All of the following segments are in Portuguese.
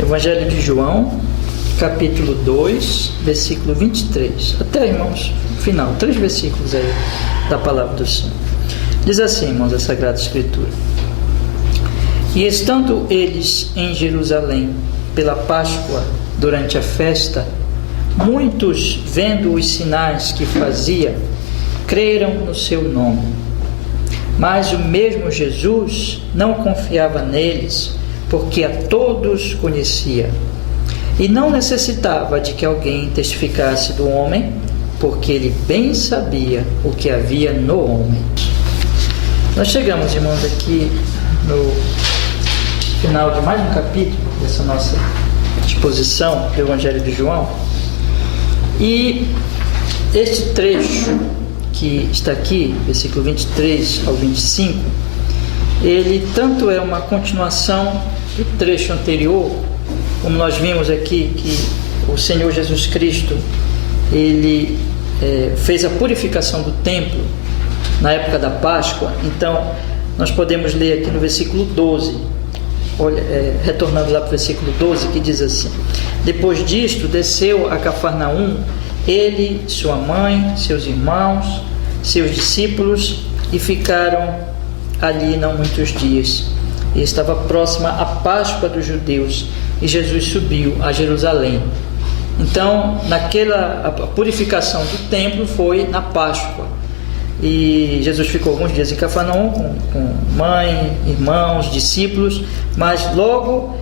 Evangelho de João, capítulo 2, versículo 23. Até, irmãos, final, 3 versículos aí da palavra do Senhor. Diz assim, irmãos, a Sagrada Escritura: E estando eles em Jerusalém pela Páscoa, durante a festa, muitos, vendo os sinais que fazia, creram no seu nome. Mas o mesmo Jesus não confiava neles, porque a todos conhecia, e não necessitava de que alguém testificasse do homem, porque ele bem sabia o que havia no homem. Nós chegamos, irmãos, aqui no final de mais um capítulo dessa nossa exposição do Evangelho de João, e este trecho que está aqui, versículo 23 ao 25, ele tanto é uma continuação do trecho anterior, como nós vimos aqui que o Senhor Jesus Cristo, ele fez a purificação do templo na época da Páscoa. Então nós podemos ler aqui no versículo 12, retornando lá para o versículo 12, que diz assim: Depois disto desceu a Cafarnaum, ele, sua mãe, seus irmãos, seus discípulos, e ficaram ali não muitos dias. E estava próxima a Páscoa dos judeus, e Jesus subiu a Jerusalém. Então, a purificação do templo foi na Páscoa, e Jesus ficou alguns dias em Cafarnaum com mãe, irmãos, discípulos, mas logo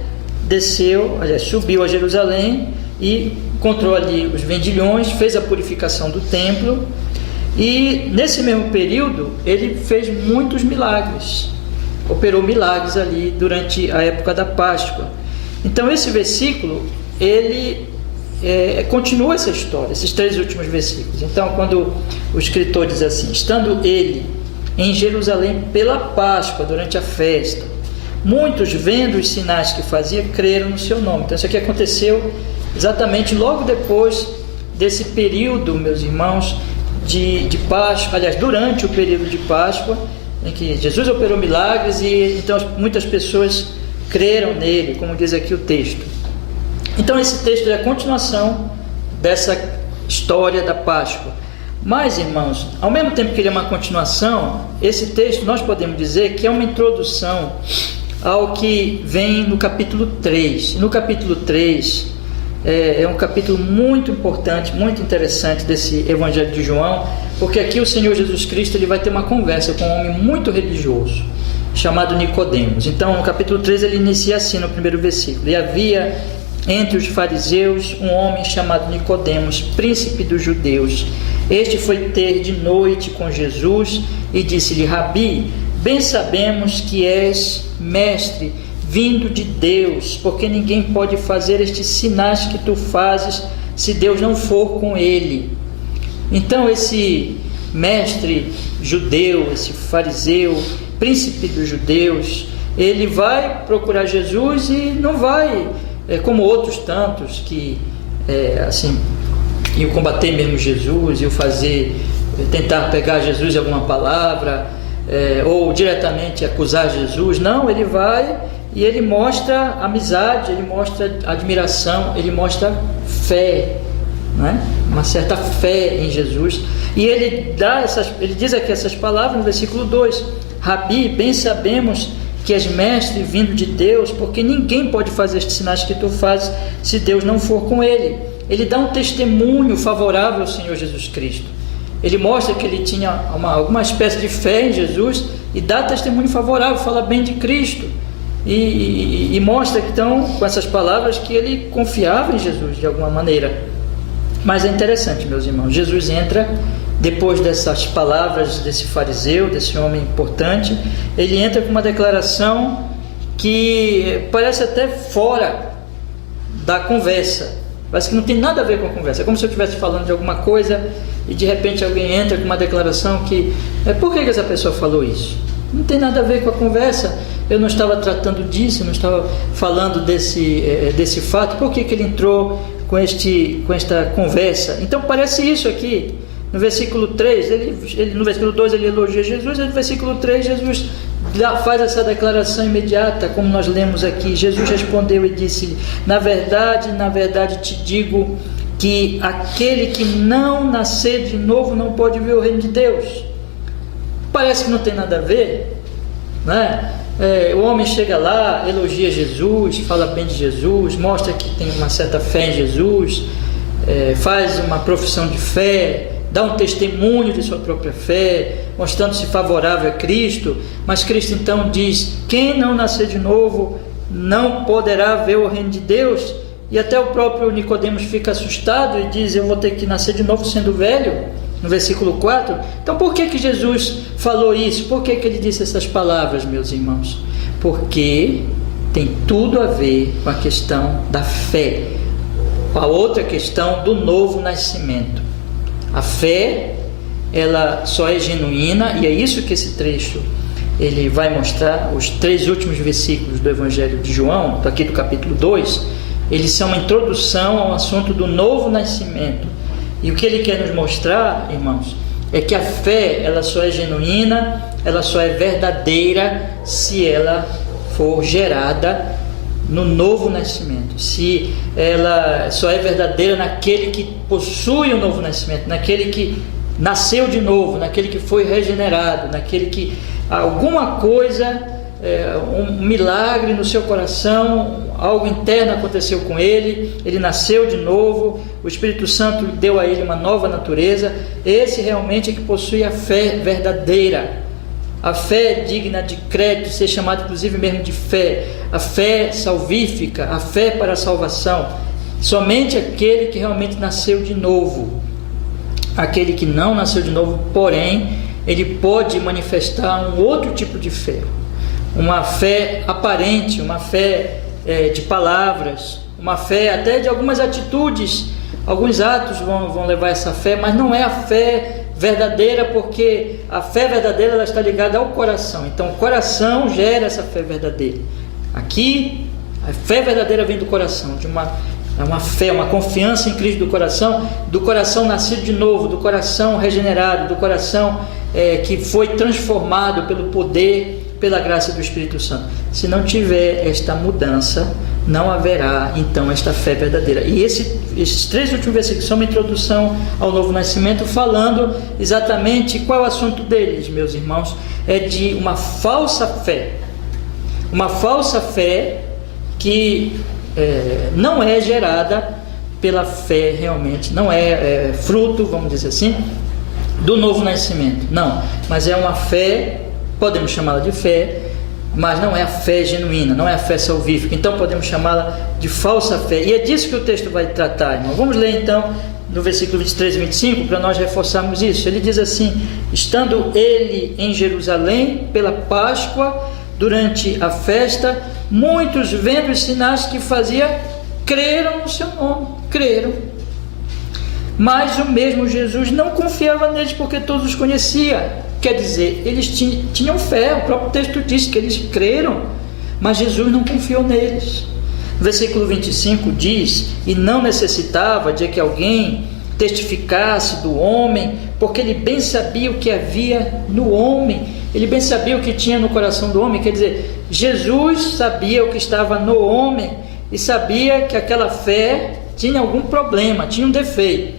subiu a Jerusalém e encontrou ali os vendilhões, fez a purificação do templo, e nesse mesmo período ele fez muitos milagres, operou milagres ali durante a época da Páscoa. Então esse versículo, ele continua essa história, esses 3 últimos versículos. Então, quando o escritor diz assim: estando ele em Jerusalém pela Páscoa, durante a festa, muitos, vendo os sinais que fazia, creram no seu nome. Então isso aqui aconteceu exatamente logo depois desse período, meus irmãos, de Páscoa, aliás, durante o período de Páscoa, em que Jesus operou milagres, e então muitas pessoas creram nele, como diz aqui o texto. Então esse texto é a continuação dessa história da Páscoa. Mas, irmãos, ao mesmo tempo que ele é uma continuação, esse texto nós podemos dizer que é uma introdução ao que vem no capítulo 3. No capítulo 3 é um capítulo muito importante, muito interessante desse Evangelho de João, porque aqui o Senhor Jesus Cristo ele vai ter uma conversa com um homem muito religioso, chamado Nicodemos. Então, no capítulo 3 ele inicia assim, no primeiro versículo: E havia entre os fariseus um homem chamado Nicodemos, príncipe dos judeus. Este foi ter de noite com Jesus e disse-lhe: Rabi, bem sabemos que és mestre, vindo de Deus, porque ninguém pode fazer estes sinais que tu fazes se Deus não for com ele. Então esse mestre judeu, esse fariseu, príncipe dos judeus, ele vai procurar Jesus e não vai, como outros tantos que iam combater mesmo Jesus, iam tentar pegar Jesus em alguma palavra, ou diretamente acusar Jesus. Não, ele vai e ele mostra amizade, ele mostra admiração, ele mostra fé, né? Uma certa fé em Jesus. E ele diz aqui essas palavras no versículo 2: Rabi, bem sabemos que és mestre vindo de Deus, porque ninguém pode fazer estes sinais que tu fazes se Deus não for com ele. Ele dá um testemunho favorável ao Senhor Jesus Cristo. Ele mostra que ele tinha alguma espécie de fé em Jesus e dá testemunho favorável, fala bem de Cristo. E mostra, então, com essas palavras, que ele confiava em Jesus de alguma maneira. Mas é interessante, meus irmãos, Jesus entra, depois dessas palavras desse fariseu, desse homem importante, ele entra com uma declaração que parece até fora da conversa, parece que não tem nada a ver com a conversa. É como se eu estivesse falando de alguma coisa e de repente alguém entra com uma declaração que... por que essa pessoa falou isso? Não tem nada a ver com a conversa. Eu não estava tratando disso, eu não estava falando desse fato. Por que ele entrou com esta conversa? Então parece isso aqui. No versículo 3, no versículo 2 ele elogia Jesus, e no versículo 3 Jesus faz essa declaração imediata, como nós lemos aqui. Jesus respondeu e disse: na verdade te digo que aquele que não nascer de novo não pode ver o reino de Deus. Parece que não tem nada a ver, né? O homem chega lá, elogia Jesus, fala bem de Jesus, mostra que tem uma certa fé em Jesus, faz uma profissão de fé, dá um testemunho de sua própria fé, mostrando-se favorável a Cristo, mas Cristo então diz: quem não nascer de novo não poderá ver o reino de Deus. E até o próprio Nicodemos fica assustado e diz: eu vou ter que nascer de novo sendo velho, no versículo 4. Então por que Jesus falou isso? Por que ele disse essas palavras, meus irmãos? Porque tem tudo a ver com a questão da fé, com a outra questão do novo nascimento. A fé, ela só é genuína, e é isso que esse trecho ele vai mostrar. Os 3 últimos versículos do Evangelho de João, aqui do capítulo 2, eles são uma introdução ao assunto do novo nascimento. E o que ele quer nos mostrar, irmãos, é que a fé, ela só é genuína, ela só é verdadeira se ela for gerada no novo nascimento, se ela só é verdadeira naquele que possui o novo nascimento, naquele que nasceu de novo, naquele que foi regenerado, naquele que alguma coisa, um milagre no seu coração, algo interno aconteceu com ele, ele nasceu de novo, o Espírito Santo deu a ele uma nova natureza. Esse realmente é que possui a fé verdadeira, a fé digna de crédito, ser chamada inclusive mesmo de fé, a fé salvífica, a fé para a salvação. Somente aquele que realmente nasceu de novo. Aquele que não nasceu de novo, porém, ele pode manifestar um outro tipo de fé, uma fé aparente, uma fé de palavras, uma fé até de algumas atitudes. Alguns atos vão levar essa fé, mas não é a fé verdadeira, porque a fé verdadeira ela está ligada ao coração. Então o coração gera essa fé verdadeira. Aqui a fé verdadeira vem do coração, é uma fé, uma confiança em Cristo do coração nascido de novo, do coração regenerado, do coração que foi transformado pelo poder, pela graça do Espírito Santo. Se não tiver esta mudança, não haverá então esta fé verdadeira. E esses 3 últimos versículos são uma introdução ao novo nascimento, falando exatamente qual é o assunto deles, meus irmãos. É de uma falsa fé, que não é gerada pela fé realmente, não é fruto, vamos dizer assim, do novo nascimento, não, mas é uma fé, podemos chamá-la de fé, mas não é a fé genuína, não é a fé salvífica. Então podemos chamá-la de falsa fé, e é disso que o texto vai tratar, irmão. Vamos ler então no versículo 23 e 25 para nós reforçarmos isso. Ele diz assim: estando ele em Jerusalém pela Páscoa, durante a festa, muitos, vendo os sinais que fazia, creram no seu nome, mas o mesmo Jesus não confiava neles, porque todos os conhecia. Quer dizer, eles tinham fé, o próprio texto diz que eles creram, mas Jesus não confiou neles. No versículo 25 diz: e não necessitava de que alguém testificasse do homem, porque ele bem sabia o que havia no homem, ele bem sabia o que tinha no coração do homem. Quer dizer, Jesus sabia o que estava no homem e sabia que aquela fé tinha algum problema, tinha um defeito,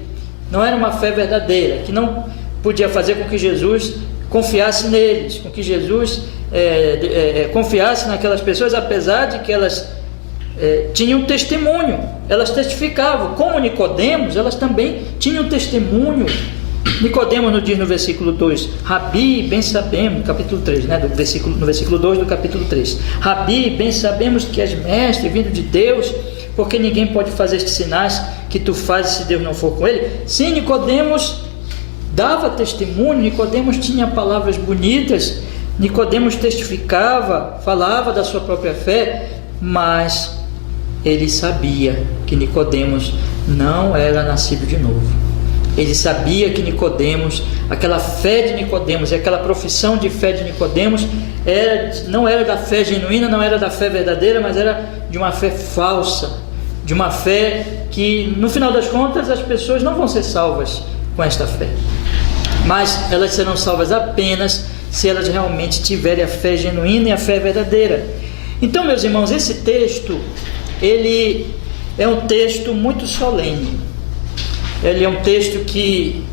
não era uma fé verdadeira, que não podia fazer com que Jesus confiasse neles, com que Jesus confiasse naquelas pessoas, apesar de que elas tinham testemunho, elas testificavam. Como Nicodemos, elas também tinham testemunho. Nicodemos nos diz no versículo 2: Rabi, bem sabemos, capítulo 3, né, no versículo 2 do capítulo 3: Rabi, bem sabemos que és mestre, vindo de Deus, porque ninguém pode fazer estes sinais que tu fazes se Deus não for com ele. Sim, Nicodemos dava testemunho, Nicodemos tinha palavras bonitas, Nicodemos testificava, falava da sua própria fé, mas ele sabia que Nicodemos não era nascido de novo. Ele sabia que Nicodemos, aquela fé de Nicodemos, aquela profissão de fé de Nicodemos, não era da fé genuína, não era da fé verdadeira, mas era de uma fé falsa, de uma fé que, no final das contas, as pessoas não vão ser salvas com esta fé, mas elas serão salvas apenas se elas realmente tiverem a fé genuína e a fé verdadeira. Então, meus irmãos, esse texto, ele é um texto muito solene. Ele é um texto que,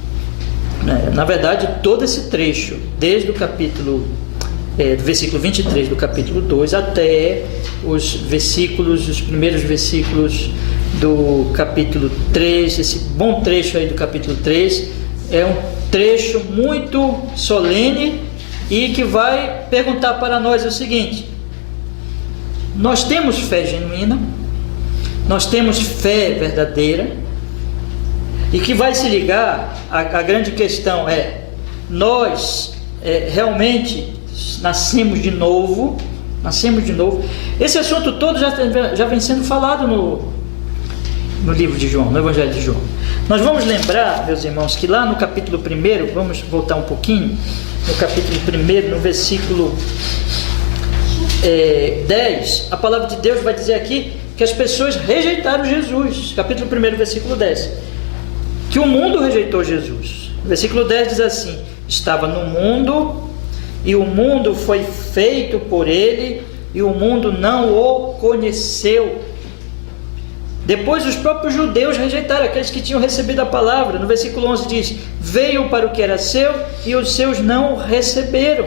na verdade, todo esse trecho, desde o capítulo, do versículo 23 do capítulo 2 até os primeiros versículos do capítulo 3, esse bom trecho aí do capítulo 3, é um trecho muito solene e que vai perguntar para nós o seguinte: nós temos fé genuína, nós temos fé verdadeira, e que vai se ligar, a grande questão é, nós realmente nascemos de novo. Esse assunto todo já vem sendo falado no livro de João, no Evangelho de João. Nós vamos lembrar, meus irmãos, que lá no capítulo 1, vamos voltar um pouquinho, no capítulo 1, no versículo 10, a palavra de Deus vai dizer aqui que as pessoas rejeitaram Jesus. Capítulo 1, versículo 10, que o mundo rejeitou Jesus. O versículo 10 diz assim: estava no mundo, e o mundo foi feito por ele, e o mundo não o conheceu. Depois os próprios judeus rejeitaram, aqueles que tinham recebido a palavra. No versículo 11 diz: veio para o que era seu, e os seus não receberam.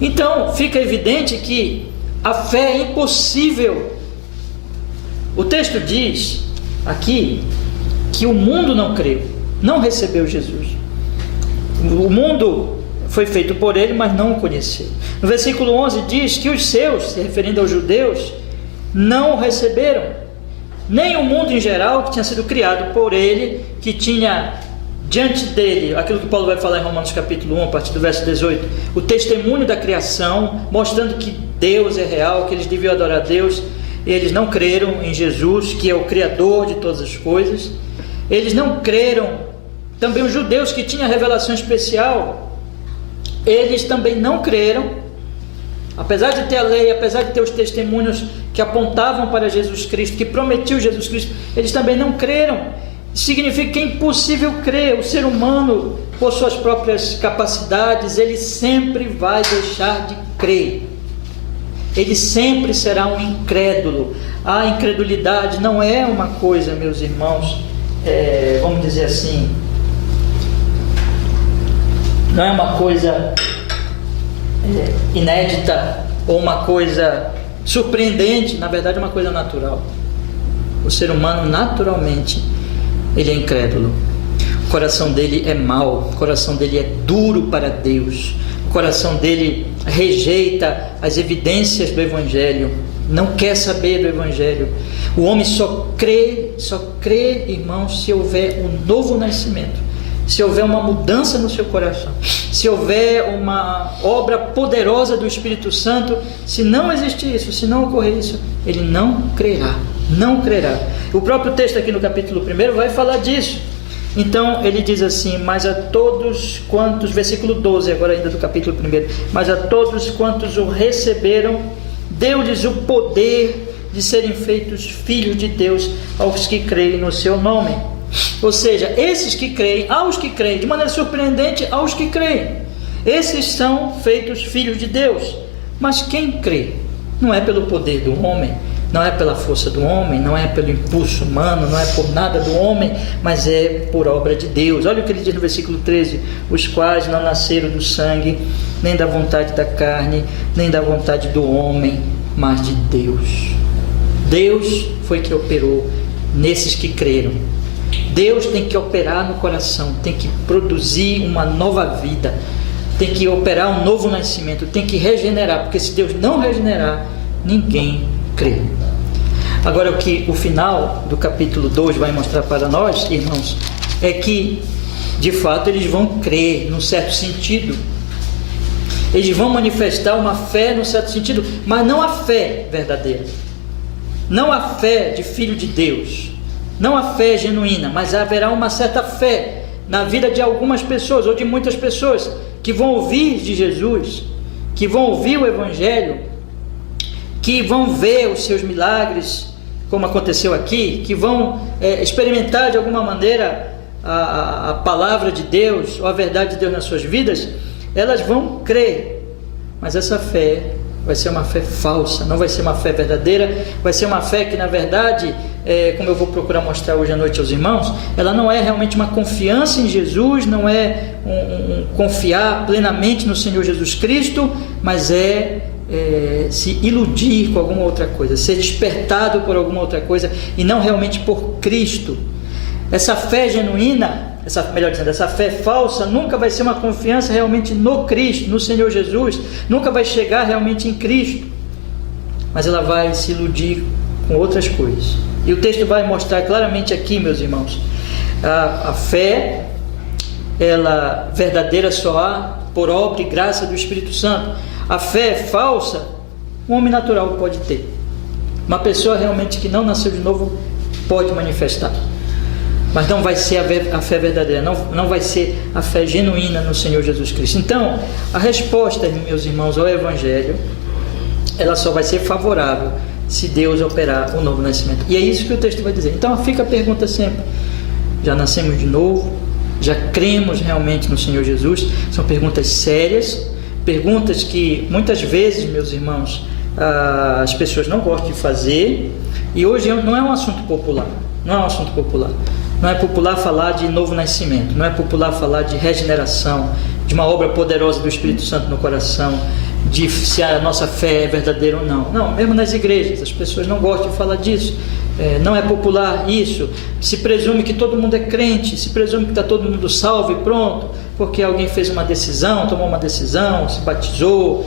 Então fica evidente que a fé é impossível. O texto diz aqui que o mundo não creu, não recebeu Jesus. O mundo foi feito por ele, mas não o conheceu. No versículo 11 diz que os seus, se referindo aos judeus, não o receberam. Nem o mundo em geral, que tinha sido criado por ele, que tinha diante dele, aquilo que Paulo vai falar em Romanos capítulo 1, a partir do verso 18, o testemunho da criação, mostrando que Deus é real, que eles deviam adorar a Deus. Eles não creram em Jesus, que é o Criador de todas as coisas. Eles não creram, também os judeus que tinham a revelação especial, eles também não creram, apesar de ter a lei, apesar de ter os testemunhos que apontavam para Jesus Cristo, que prometiu Jesus Cristo, eles também não creram. Significa que é impossível crer. O ser humano, por suas próprias capacidades, ele sempre vai deixar de crer. Ele sempre será um incrédulo. A incredulidade não é uma coisa, meus irmãos, vamos dizer assim, não é uma coisa inédita ou uma coisa surpreendente. Na verdade é uma coisa natural. O ser humano naturalmente ele é incrédulo. O coração dele é mau, o coração dele é duro para Deus, o coração dele rejeita as evidências do Evangelho, não quer saber do Evangelho. O homem só crê, irmãos, se houver um novo nascimento, se houver uma mudança no seu coração, se houver uma obra poderosa do Espírito Santo. Se não existir isso, se não ocorrer isso, ele não crerá. O próprio texto aqui no capítulo 1 vai falar disso. Então ele diz assim: mas a todos quantos, versículo 12 agora ainda do capítulo 1, mas a todos quantos o receberam, deu-lhes o poder de serem feitos filhos de Deus, aos que creem no seu nome. Ou seja, esses que creem, aos que creem, de maneira surpreendente, aos que creem, esses são feitos filhos de Deus. Mas quem crê? Não é pelo poder do homem, não é pela força do homem, não é pelo impulso humano, não é por nada do homem, mas é por obra de Deus. Olha o que ele diz no versículo 13: os quais não nasceram do sangue, nem da vontade da carne, nem da vontade do homem, mas de Deus. Deus foi que operou nesses que creram. Deus tem que operar no coração, tem que produzir uma nova vida, tem que operar um novo nascimento, tem que regenerar, porque se Deus não regenerar, ninguém crê. Agora, o que o final do capítulo 2 vai mostrar para nós, irmãos, é que de fato eles vão crer num certo sentido, eles vão manifestar uma fé num certo sentido, mas não a fé verdadeira, não a fé de filho de Deus, não a fé genuína, mas haverá uma certa fé na vida de algumas pessoas, ou de muitas pessoas, que vão ouvir de Jesus, que vão ouvir o Evangelho, que vão ver os seus milagres, como aconteceu aqui, que vão experimentar de alguma maneira a palavra de Deus, ou a verdade de Deus nas suas vidas, elas vão crer, mas essa fé vai ser uma fé falsa, não vai ser uma fé verdadeira, vai ser uma fé que, na verdade, como eu vou procurar mostrar hoje à noite aos irmãos, ela não é realmente uma confiança em Jesus, não é um confiar plenamente no Senhor Jesus Cristo, mas se iludir com alguma outra coisa, ser despertado por alguma outra coisa e não realmente por Cristo. Essa fé genuína, melhor dizendo, essa fé falsa nunca vai ser uma confiança realmente no Cristo, no Senhor Jesus, nunca vai chegar realmente em Cristo, mas ela vai se iludir com outras coisas. E o texto vai mostrar claramente aqui, meus irmãos, a fé, ela verdadeira só há por obra e graça do Espírito Santo. A fé falsa, um homem natural pode ter, uma pessoa realmente que não nasceu de novo pode manifestar, mas não vai ser a fé verdadeira, não vai ser a fé genuína no Senhor Jesus Cristo. Então, a resposta, meus irmãos, ao Evangelho, ela só vai ser favorável se Deus operar o novo nascimento. E é isso que o texto vai dizer. Então, fica a pergunta sempre: já nascemos de novo? Já cremos realmente no Senhor Jesus? São perguntas sérias, perguntas que muitas vezes, meus irmãos, as pessoas não gostam de fazer, e hoje não é um assunto popular, não é popular falar de novo nascimento, não é popular falar de regeneração, de uma obra poderosa do Espírito Santo no coração, de se a nossa fé é verdadeira ou não. Mesmo nas igrejas, as pessoas não gostam de falar disso. Não é popular isso. Se presume que todo mundo é crente, se presume que está todo mundo salvo e pronto, porque alguém fez uma decisão, tomou uma decisão, se batizou,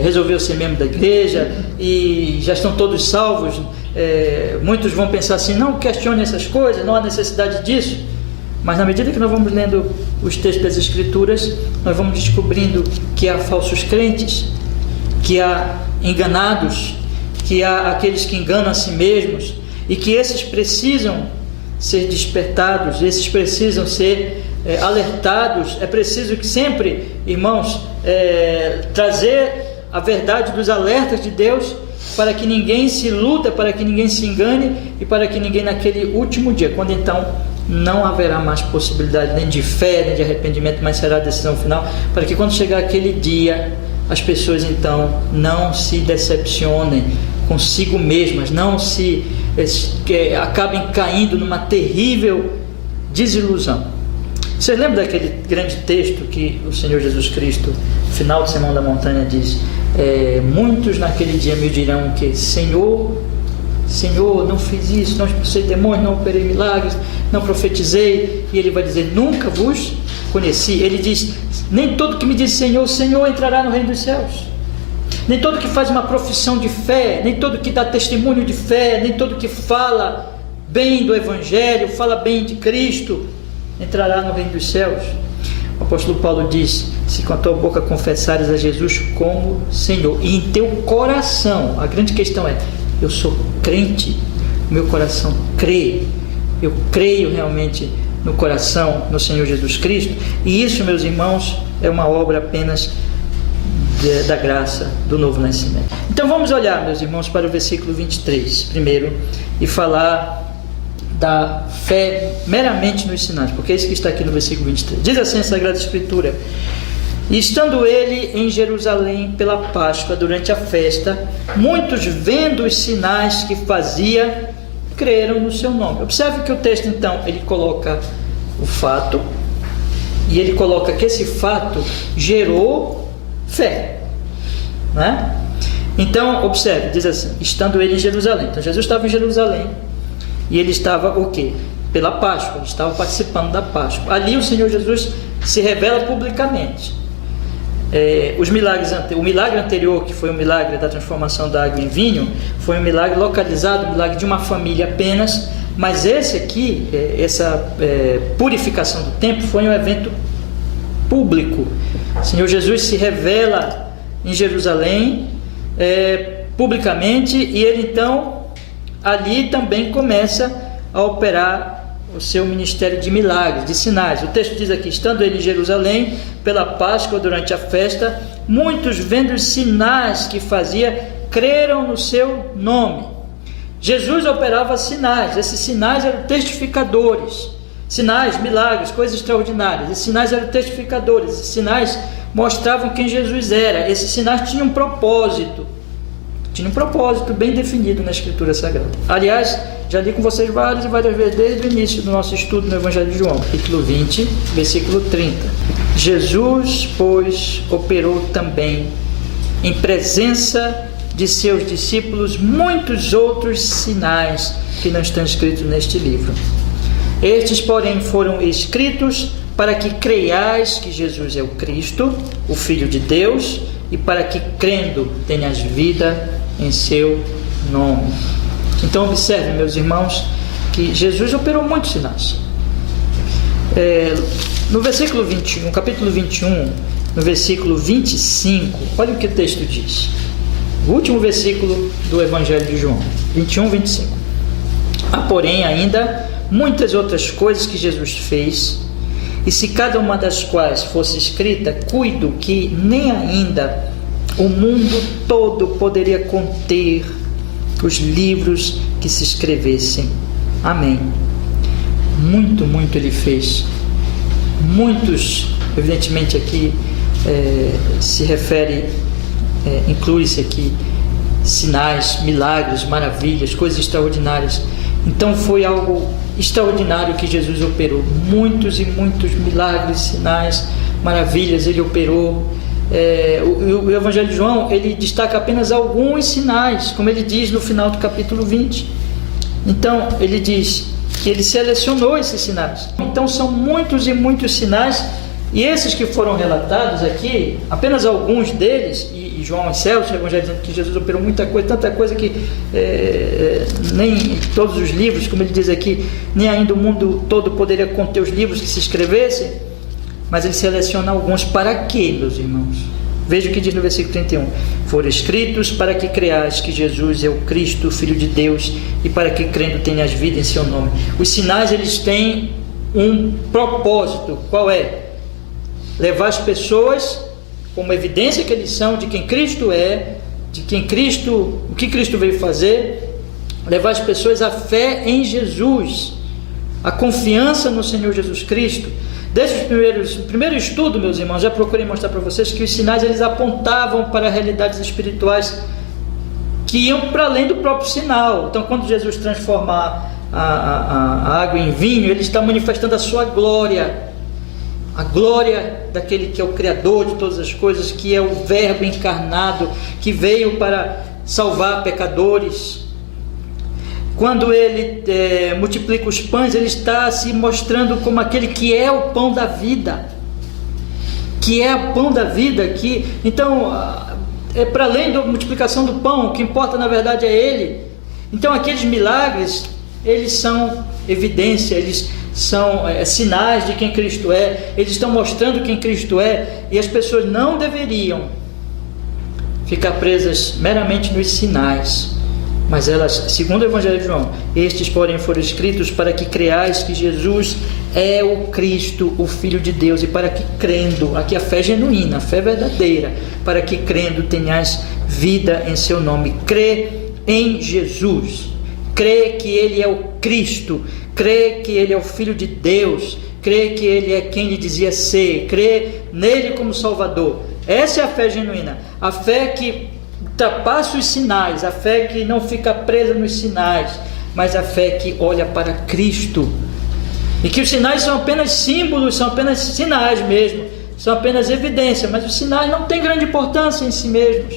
resolveu ser membro da igreja e já estão todos salvos. Muitos vão pensar assim: não questione essas coisas, não há necessidade disso. Mas na medida que nós vamos lendo os textos das Escrituras, nós vamos descobrindo que há falsos crentes, que há enganados, que há aqueles que enganam a si mesmos, e que esses precisam ser despertados, esses precisam ser alertados. É preciso que sempre, irmãos, trazer a verdade dos alertas de Deus, para que ninguém se iluda, para que ninguém se engane, e para que ninguém naquele último dia, quando então não haverá mais possibilidade nem de fé, nem de arrependimento, mas será a decisão final, para que quando chegar aquele dia, as pessoas então não se decepcionem consigo mesmas, não se acabem caindo numa terrível desilusão. Vocês lembram daquele grande texto que o Senhor Jesus Cristo, no final do Sermão da Montanha, diz: muitos naquele dia me dirão que Senhor, não fiz isso, não expulsei demônios, não operei milagres, não profetizei. E ele vai dizer: nunca vos conheci. Ele diz: nem todo que me diz Senhor, Senhor entrará no reino dos céus. Nem todo que faz uma profissão de fé, nem todo que dá testemunho de fé, nem todo que fala bem do Evangelho, fala bem de Cristo, entrará no reino dos céus. O apóstolo Paulo diz: se com a tua boca confessares a Jesus como Senhor, e em teu coração, a grande questão é: eu sou crente, meu coração crê, eu creio realmente no coração, no Senhor Jesus Cristo. E isso, meus irmãos, é uma obra apenas da graça do novo nascimento. Então vamos olhar, meus irmãos, para o versículo 23 primeiro, e falar da fé meramente nos sinais, porque é isso que está aqui no versículo 23. Diz assim a Sagrada Escritura: e estando ele em Jerusalém pela Páscoa, durante a festa, muitos, vendo os sinais que fazia, creram no seu nome. Observe que o texto então, ele coloca o fato, e ele coloca que esse fato gerou fé, né? Então observe, diz assim: estando ele em Jerusalém. Então Jesus estava em Jerusalém, e ele estava o quê? Pela Páscoa, ele estava participando da Páscoa. Ali o Senhor Jesus se revela publicamente. O milagre anterior, que foi o milagre da transformação da água em vinho, foi um milagre localizado, um milagre de uma família apenas. Mas esse aqui, essa purificação do templo, foi um evento público. O Senhor Jesus se revela em Jerusalém publicamente, e ele então ali também começa a operar o seu ministério de milagres, de sinais. O texto diz aqui: estando ele em Jerusalém pela Páscoa, durante a festa, muitos, vendo os sinais que fazia, creram no seu nome. Jesus operava sinais. Esses sinais eram testificadores. Sinais, milagres, coisas extraordinárias. Esses sinais eram testificadores. Esses sinais mostravam quem Jesus era. Esses sinais tinham um propósito. Tinha um propósito bem definido na Escritura Sagrada. Aliás, já li com vocês várias e várias vezes desde o início do nosso estudo no Evangelho de João, capítulo 20, versículo 30. Jesus, pois, operou também, em presença de seus discípulos, muitos outros sinais que não estão escritos neste livro. Estes, porém, foram escritos para que creiais que Jesus é o Cristo, o Filho de Deus, e para que, crendo, tenhas vida em seu nome. Então, observe, meus irmãos, que Jesus operou muitos sinais. No versículo 21, no capítulo 21, no versículo 25, olha o que o texto diz. O último versículo do Evangelho de João, 21, 25. Há, porém, ainda muitas outras coisas que Jesus fez, e se cada uma das quais fosse escrita, cuido que nem ainda o mundo todo poderia conter os livros que se escrevessem. Amém. Muito ele fez. Muitos, evidentemente aqui se refere, inclui-se aqui sinais, milagres, maravilhas, coisas extraordinárias. Então foi algo extraordinário que Jesus operou. Muitos e muitos milagres, sinais, maravilhas ele operou. O Evangelho de João, ele destaca apenas alguns sinais, como ele diz no final do capítulo 20. Então ele diz que ele selecionou esses sinais. Então são muitos e muitos sinais, e esses que foram relatados aqui, apenas alguns deles, e João encerra o seu Evangelho dizendo que Jesus operou muita coisa, tanta coisa que nem todos os livros, como ele diz aqui, nem ainda o mundo todo poderia conter os livros que se escrevessem, mas ele seleciona alguns. Para quê, meus irmãos? Veja o que diz no versículo 31. Foram escritos para que creais que Jesus é o Cristo, o Filho de Deus, e para que crendo tenhas vida em seu nome. Os sinais, eles têm um propósito. Qual é? Levar as pessoas, como evidência que eles são de quem Cristo é, de quem Cristo, o que Cristo veio fazer, levar as pessoas à fé em Jesus, a confiança no Senhor Jesus Cristo. Desde o primeiro estudo, meus irmãos, já procurei mostrar para vocês que os sinais, eles apontavam para realidades espirituais que iam para além do próprio sinal. Então, quando Jesus transforma a água em vinho, ele está manifestando a sua glória, a glória daquele que é o Criador de todas as coisas, que é o Verbo encarnado, que veio para salvar pecadores. Quando ele multiplica os pães, ele está se mostrando como aquele que é o pão da vida, que é o pão da vida. Então, para além da multiplicação do pão, o que importa na verdade é ele. Então, aqueles milagres, eles são evidência, eles são sinais de quem Cristo é, eles estão mostrando quem Cristo é, e as pessoas não deveriam ficar presas meramente nos sinais, mas elas, segundo o Evangelho de João, estes, porém, foram escritos para que creais que Jesus é o Cristo, o Filho de Deus, e para que crendo, aqui a fé genuína, a fé verdadeira, para que crendo tenhais vida em seu nome. Crê em Jesus, crê que Ele é o Cristo, crê que Ele é o Filho de Deus, crê que Ele é quem lhe dizia ser, crê nele como Salvador. Essa é a fé genuína, a fé que ultrapassa os sinais, a fé que não fica presa nos sinais, mas a fé que olha para Cristo, e que os sinais são apenas símbolos, são apenas sinais mesmo, são apenas evidência, mas os sinais não têm grande importância em si mesmos.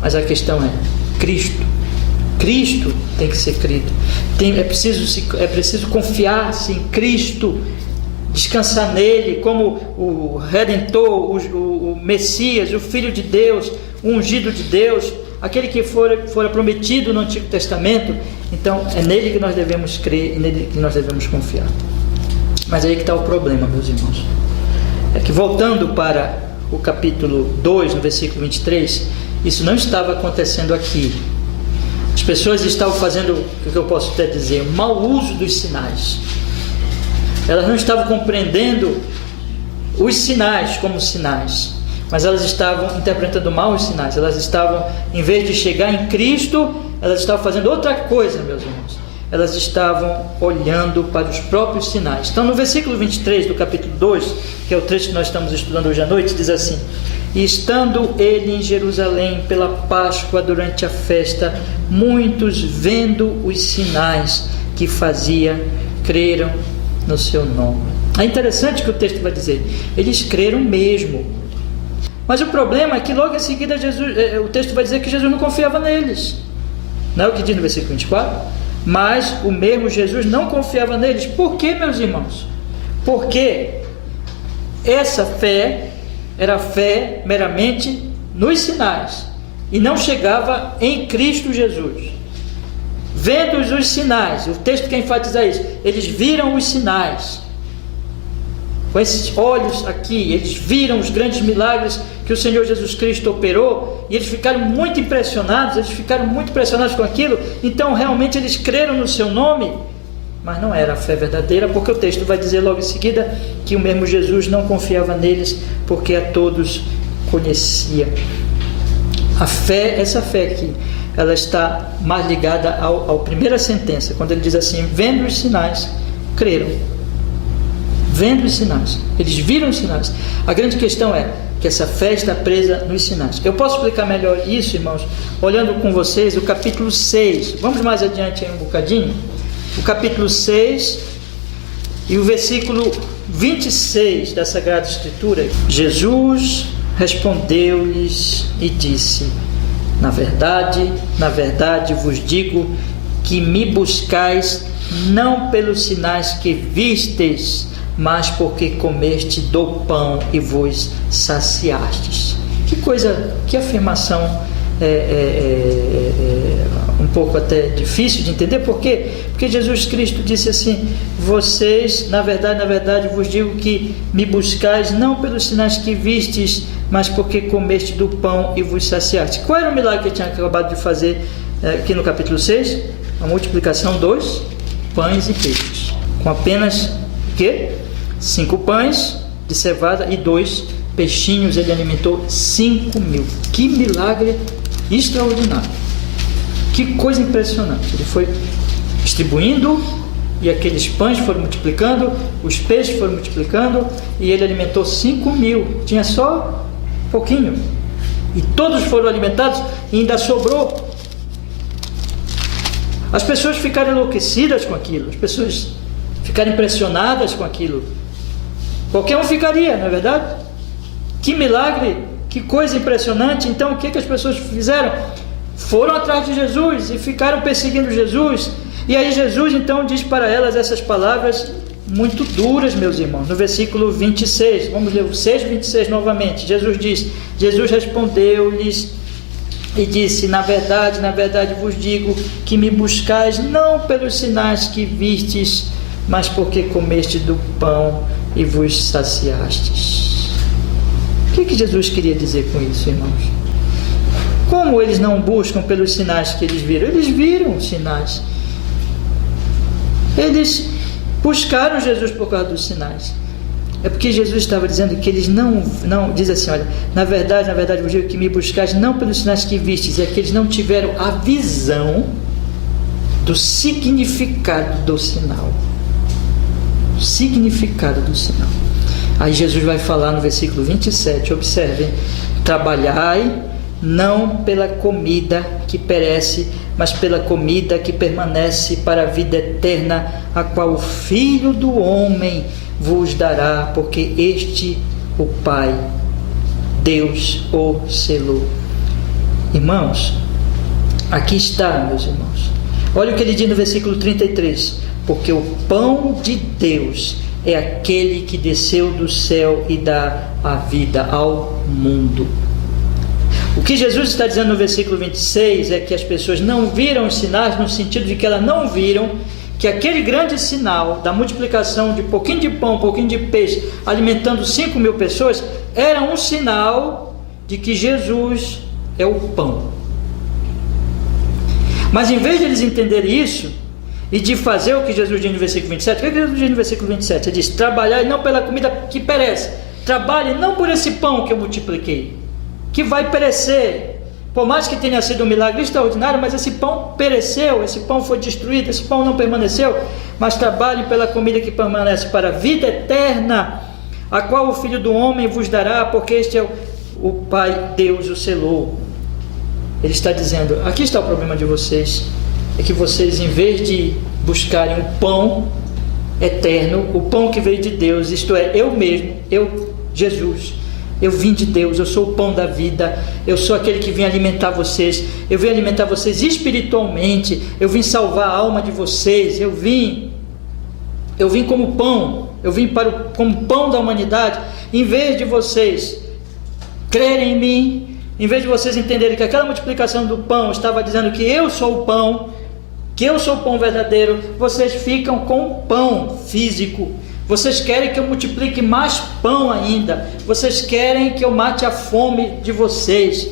Mas a questão é Cristo. Cristo tem que ser crido. É preciso confiar-se em Cristo, descansar nele como o Redentor, o Messias, o Filho de Deus, o ungido de Deus, aquele que fora prometido no Antigo Testamento. Então é nele que nós devemos crer, é nele que nós devemos confiar. Mas aí que está o problema, meus irmãos. É que, voltando para o capítulo 2, no versículo 23, isso não estava acontecendo aqui. As pessoas estavam fazendo, o que eu posso até dizer, mau uso dos sinais. Elas não estavam compreendendo os sinais como sinais, mas elas estavam interpretando mal os sinais. Elas estavam, em vez de chegar em Cristo, elas estavam fazendo outra coisa, meus irmãos. elas estavam olhando para os próprios sinais. Então, no versículo 23 do capítulo 2, que é o trecho que nós estamos estudando hoje à noite, diz assim: e estando ele em Jerusalém pela Páscoa durante a festa, muitos, vendo os sinais que fazia, creram no seu nome. É interessante que o texto vai dizer, eles creram mesmo. Mas o problema é que logo em seguida o texto vai dizer que Jesus não confiava neles. Não é o que diz no versículo 24? Mas o mesmo Jesus não confiava neles. Por quê, meus irmãos? Porque essa fé era fé meramente nos sinais e não chegava em Cristo Jesus. Vendo os sinais, o texto quer enfatizar isso, eles viram os sinais com esses olhos aqui, eles viram os grandes milagres que o Senhor Jesus Cristo operou, e eles ficaram muito impressionados com aquilo. Então realmente eles creram no seu nome, mas não era a fé verdadeira, porque o texto vai dizer logo em seguida que o mesmo Jesus não confiava neles, porque a todos conhecia. A fé, essa fé aqui, ela está mais ligada à primeira sentença, quando ele diz assim: vendo os sinais, creram. Vendo os sinais, eles viram os sinais. A grande questão é que essa fé está presa nos sinais. Eu posso explicar melhor isso, irmãos, olhando com vocês o capítulo 6. Vamos mais adiante aí um bocadinho. O capítulo 6 e o versículo 26 da Sagrada Escritura. Jesus respondeu-lhes e disse: na verdade vos digo que me buscais não pelos sinais que vistes, mas porque comeste do pão e vos saciastes. Que coisa, que afirmação um pouco até difícil de entender. Por quê? Porque Jesus Cristo disse assim: vocês, na verdade vos digo que me buscais não pelos sinais que vistes, mas porque comeste do pão e vos saciastes. Qual era o milagre que ele tinha acabado de fazer aqui no capítulo 6? A multiplicação dos pães e peixes. Com apenas o quê? 5 pães de cevada e 2 peixinhos, ele alimentou 5.000. Que milagre extraordinário! Que coisa impressionante! Ele foi distribuindo e aqueles pães foram multiplicando, os peixes foram multiplicando e ele alimentou 5.000. Tinha só pouquinho e todos foram alimentados e ainda sobrou. As pessoas ficaram enlouquecidas com aquilo, as pessoas ficaram impressionadas com aquilo. Qualquer um ficaria, não é verdade? Que milagre, que coisa impressionante. Então o que as pessoas fizeram? Foram atrás de Jesus e ficaram perseguindo Jesus. E aí Jesus então diz para elas essas palavras muito duras, meus irmãos, no versículo 26. Vamos ler o 6:26 novamente. Jesus respondeu-lhes e disse: na verdade vos digo que me buscais não pelos sinais que vistes, mas porque comeste do pão e vos saciastes. O que Jesus queria dizer com isso, irmãos? Como eles não buscam pelos sinais que eles viram? Eles viram os sinais. Eles buscaram Jesus por causa dos sinais. É porque Jesus estava dizendo que eles não diz assim: olha, na verdade vos digo que me buscais não pelos sinais que vistes, é que eles não tiveram a visão do significado do sinal. O significado do sinal. Aí Jesus vai falar no versículo 27, observem: trabalhai não pela comida que perece, mas pela comida que permanece para a vida eterna, a qual o Filho do Homem vos dará, porque este o Pai, Deus, o selou. Irmãos, aqui está, meus irmãos. Olha o que ele diz no versículo 33: porque o pão de Deus é aquele que desceu do céu e dá a vida ao mundo. O que Jesus está dizendo no versículo 26 é que as pessoas não viram os sinais, no sentido de que elas não viram que aquele grande sinal da multiplicação de pouquinho de pão, pouquinho de peixe, alimentando 5.000 pessoas, era um sinal de que Jesus é o pão. Mas em vez de eles entenderem isso e de fazer o que Jesus diz no versículo 27, o que Jesus diz no versículo 27? Ele diz: trabalhai não pela comida que perece, trabalhe não por esse pão que eu multipliquei, que vai perecer, Por mais que tenha sido um milagre extraordinário, mas esse pão pereceu, esse pão foi destruído, esse pão não permaneceu. Mas trabalhem pela comida que permanece para a vida eterna, a qual o Filho do Homem vos dará, porque este é o Pai, Deus o selou. Ele está dizendo, aqui está o problema de vocês, é que vocês, em vez de buscarem o pão eterno, o pão que veio de Deus, isto é, eu mesmo, eu, Jesus, eu vim de Deus, eu sou o pão da vida, eu sou aquele que vem alimentar vocês, eu vim alimentar vocês espiritualmente, eu vim salvar a alma de vocês, eu vim como pão, eu vim como pão da humanidade. Em vez de vocês crerem em mim, em vez de vocês entenderem que aquela multiplicação do pão estava dizendo que eu sou o pão, que eu sou o pão verdadeiro, vocês ficam com o pão físico. Vocês querem que eu multiplique mais pão ainda. Vocês querem que eu mate a fome de vocês.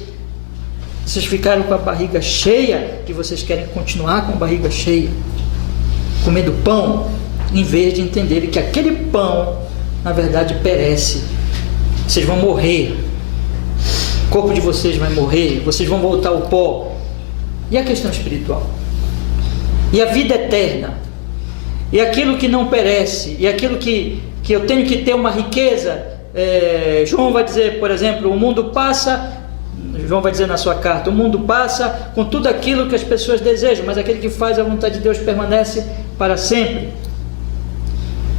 Vocês ficaram com a barriga cheia e vocês querem continuar com a barriga cheia, comendo pão, em vez de entenderem que aquele pão, na verdade, perece. Vocês vão morrer. O corpo de vocês vai morrer. Vocês vão voltar ao pó. E a questão espiritual? E a vida eterna? E aquilo que não perece, e aquilo que eu tenho que ter uma riqueza. João vai dizer, por exemplo, o mundo passa, João vai dizer na sua carta, o mundo passa com tudo aquilo que as pessoas desejam, mas aquele que faz a vontade de Deus permanece para sempre.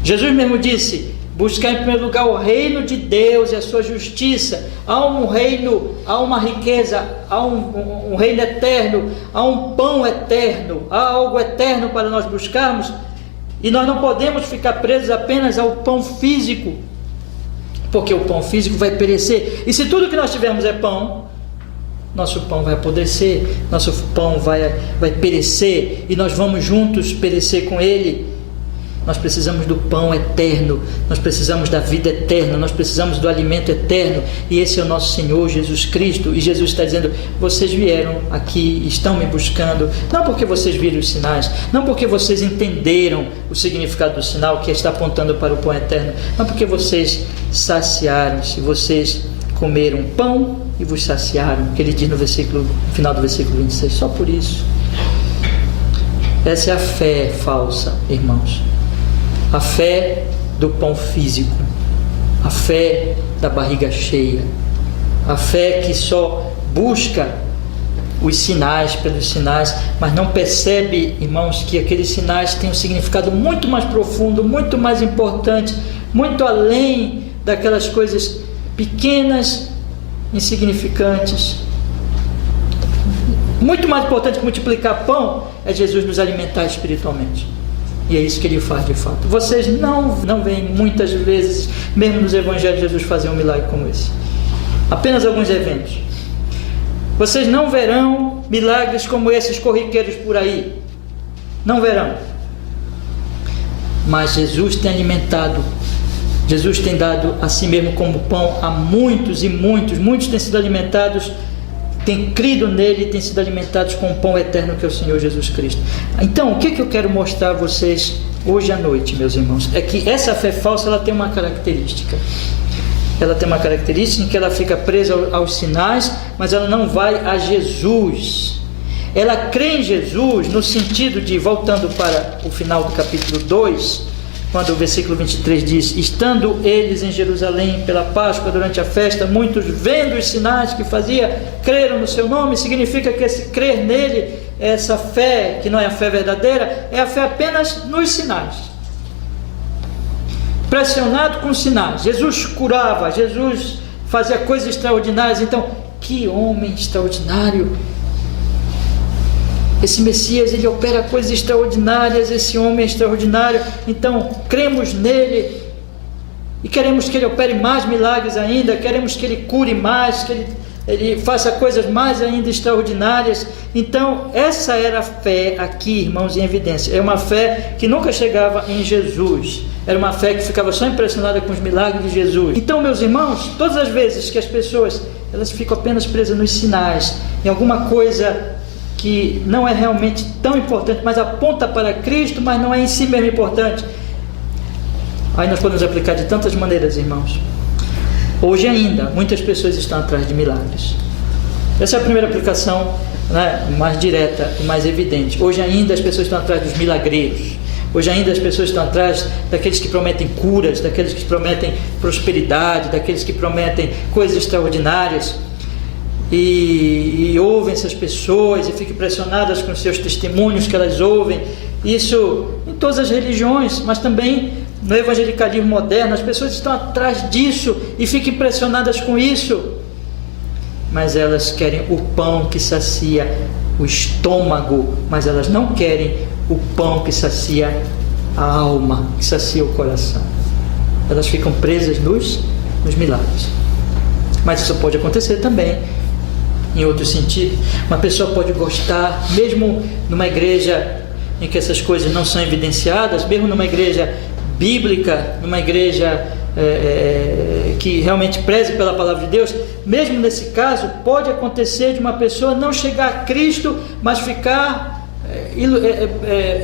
Jesus mesmo disse, buscar em primeiro lugar o reino de Deus e a sua justiça. Há um reino, há uma riqueza, há um reino eterno, há um pão eterno, há algo eterno para nós buscarmos. E nós não podemos ficar presos apenas ao pão físico, porque o pão físico vai perecer. E se tudo que nós tivermos é pão, nosso pão vai apodrecer, nosso pão vai perecer, e nós vamos juntos perecer com ele. Nós precisamos do pão eterno, nós precisamos da vida eterna, nós precisamos do alimento eterno, e esse é o nosso Senhor Jesus Cristo. E Jesus está dizendo, vocês vieram aqui, estão me buscando, não porque vocês viram os sinais, não porque vocês entenderam o significado do sinal que está apontando para o pão eterno, mas porque vocês saciaram-se, vocês comeram pão e vos saciaram, que ele diz no final do versículo 26, só por isso. Essa é a fé falsa, irmãos. A fé do pão físico, a fé da barriga cheia, a fé que só busca os sinais pelos sinais, mas não percebe, irmãos, que aqueles sinais têm um significado muito mais profundo, muito mais importante, muito além daquelas coisas pequenas, insignificantes. Muito mais importante que multiplicar pão é Jesus nos alimentar espiritualmente. E é isso que ele faz de fato. Vocês não veem muitas vezes, mesmo nos evangelhos, Jesus fazer um milagre como esse. Apenas alguns eventos. Vocês não verão milagres como esses corriqueiros por aí. Não verão. Mas Jesus tem alimentado, Jesus tem dado a si mesmo como pão a muitos e muitos têm sido alimentados, têm crido nele e têm sido alimentados com o pão eterno que é o Senhor Jesus Cristo. Então, o que eu quero mostrar a vocês hoje à noite, meus irmãos, é que essa fé falsa, ela tem uma característica. Ela tem uma característica em que ela fica presa aos sinais, mas ela não vai a Jesus. Ela crê em Jesus no sentido de, voltando para o final do capítulo 2, quando o versículo 23 diz, estando eles em Jerusalém pela Páscoa durante a festa, muitos vendo os sinais que fazia, creram no seu nome. Significa que esse crer nele, essa fé, que não é a fé verdadeira, é a fé apenas nos sinais. Pressionado com sinais. Jesus curava, Jesus fazia coisas extraordinárias. Então, que homem extraordinário! Esse Messias, ele opera coisas extraordinárias, esse homem é extraordinário, então cremos nele e queremos que ele opere mais milagres ainda, queremos que ele cure mais, que ele faça coisas mais ainda extraordinárias. Então essa era a fé aqui, irmãos, em evidência. É uma fé que nunca chegava em Jesus, era uma fé que ficava só impressionada com os milagres de Jesus. Então, meus irmãos, todas as vezes que as pessoas, elas ficam apenas presas nos sinais, em alguma coisa que não é realmente tão importante, mas aponta para Cristo, mas não é em si mesmo importante, aí nós podemos aplicar de tantas maneiras, irmãos. Hoje ainda, muitas pessoas estão atrás de milagres. Essa é a primeira aplicação, né, mais direta e mais evidente. Hoje ainda as pessoas estão atrás dos milagreiros. Hoje ainda as pessoas estão atrás daqueles que prometem curas, daqueles que prometem prosperidade, daqueles que prometem coisas extraordinárias. E ouvem essas pessoas e ficam impressionadas com os seus testemunhos que elas ouvem. Isso em todas as religiões, mas também no evangelicalismo moderno. As pessoas estão atrás disso e ficam impressionadas com isso, mas elas querem o pão que sacia o estômago, mas elas não querem o pão que sacia a alma, que sacia o coração. Elas ficam presas nos milagres. Mas isso pode acontecer também em outro sentido. Uma pessoa pode gostar, mesmo numa igreja em que essas coisas não são evidenciadas, mesmo numa igreja bíblica, numa igreja que realmente preze pela palavra de Deus, mesmo nesse caso, pode acontecer de uma pessoa não chegar a Cristo, mas ficar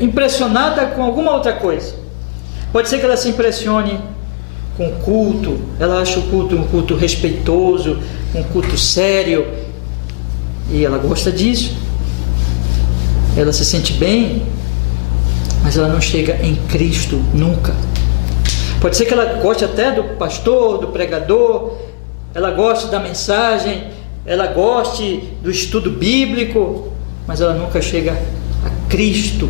impressionada com alguma outra coisa. Pode ser que ela se impressione com o culto, ela acha o culto um culto respeitoso, um culto sério, e ela gosta disso, ela se sente bem, mas ela não chega em Cristo nunca. Pode ser que ela goste até do pastor, do pregador, ela goste da mensagem, ela goste do estudo bíblico, mas ela nunca chega a Cristo,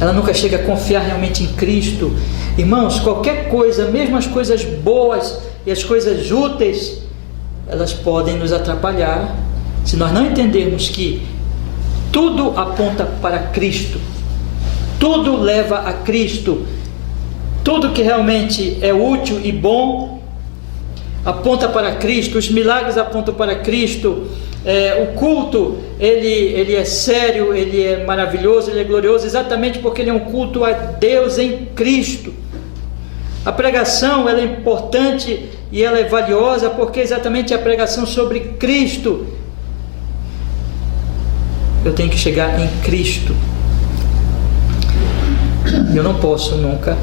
ela nunca chega a confiar realmente em Cristo. Irmãos, qualquer coisa, mesmo as coisas boas e as coisas úteis, elas podem nos atrapalhar se nós não entendermos que tudo aponta para Cristo, tudo leva a Cristo. Tudo que realmente é útil e bom aponta para Cristo, os milagres apontam para Cristo, o culto ele é sério, ele é maravilhoso, ele é glorioso, exatamente porque ele é um culto a Deus em Cristo. A pregação ela é importante e ela é valiosa porque exatamente é a pregação sobre Cristo. Eu tenho que chegar em Cristo. Eu não posso nunca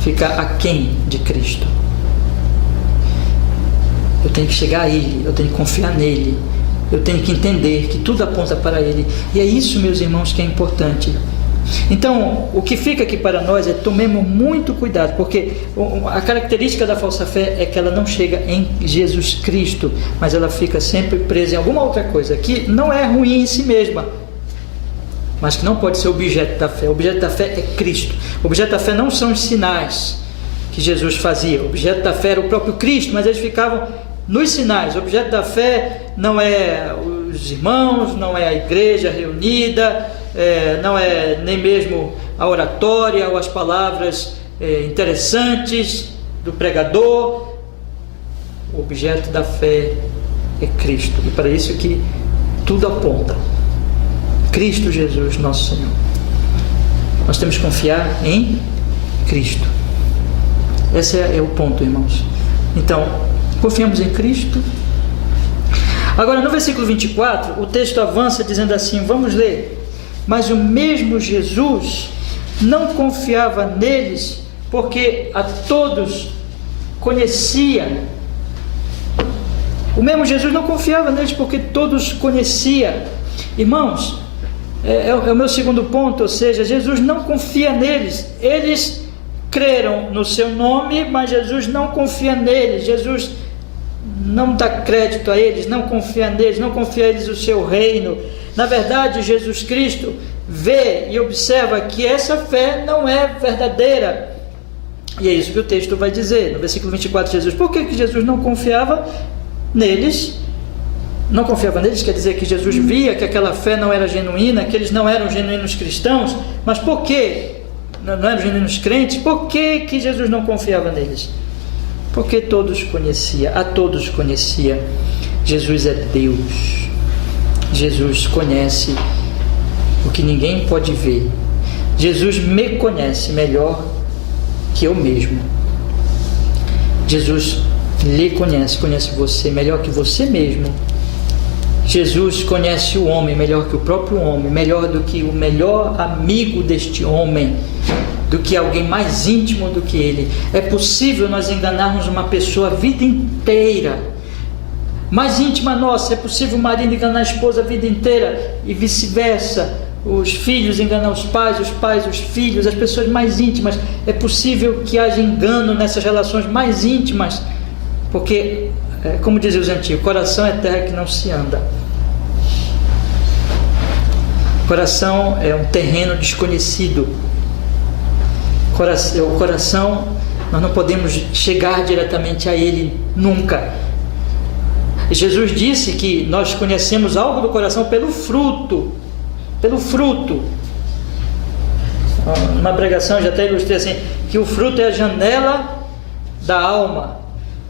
ficar aquém de Cristo. Eu tenho que chegar a Ele, eu tenho que confiar nele, eu tenho que entender que tudo aponta para Ele. E é isso, meus irmãos, que é importante. Então, o que fica aqui para nós é tomemos muito cuidado, porque a característica da falsa fé é que ela não chega em Jesus Cristo, mas ela fica sempre presa em alguma outra coisa, que não é ruim em si mesma, mas que não pode ser objeto da fé. O objeto da fé é Cristo. O objeto da fé não são os sinais que Jesus fazia. O objeto da fé era o próprio Cristo, mas eles ficavam nos sinais. O objeto da fé não é os irmãos, não é a igreja reunida, não é nem mesmo a oratória ou as palavras interessantes do pregador. O objeto da fé é Cristo. E para isso que tudo aponta. Cristo Jesus, nosso Senhor. Nós temos que confiar em Cristo. Esse é o ponto, irmãos. Então, confiamos em Cristo. Agora, no versículo 24, o texto avança dizendo assim, vamos ler. Mas o mesmo Jesus não confiava neles, porque a todos conhecia. O mesmo Jesus não confiava neles, porque todos conhecia. Irmãos, é o meu segundo ponto, ou seja, Jesus não confia neles. Eles creram no seu nome, mas Jesus não confia neles. Jesus não dá crédito a eles, não confia neles, não confia a eles o seu reino. Na verdade, Jesus Cristo vê e observa que essa fé não é verdadeira. E é isso que o texto vai dizer. No versículo 24, Jesus, por que Jesus não confiava neles? Não confiava neles, quer dizer que Jesus via que aquela fé não era genuína, que eles não eram genuínos cristãos, mas por quê? Não eram genuínos crentes, por que Jesus não confiava neles? Porque a todos conhecia. Jesus é Deus. Jesus conhece o que ninguém pode ver. Jesus me conhece melhor que eu mesmo. Jesus lhe conhece você melhor que você mesmo. Jesus conhece o homem melhor que o próprio homem, melhor do que o melhor amigo deste homem, do que alguém mais íntimo do que ele. É possível nós enganarmos uma pessoa a vida inteira, mais íntima nossa. É possível o marido enganar a esposa a vida inteira e vice-versa, os filhos enganar os pais os filhos, as pessoas mais íntimas. É possível que haja engano nessas relações mais íntimas, porque, como diziam os antigos, coração é terra que não se anda. Coração é um terreno desconhecido. O coração, nós não podemos chegar diretamente a ele nunca. Jesus disse que nós conhecemos algo do coração pelo fruto. Pelo fruto. Numa pregação eu já até ilustrei assim, que o fruto é a janela da alma.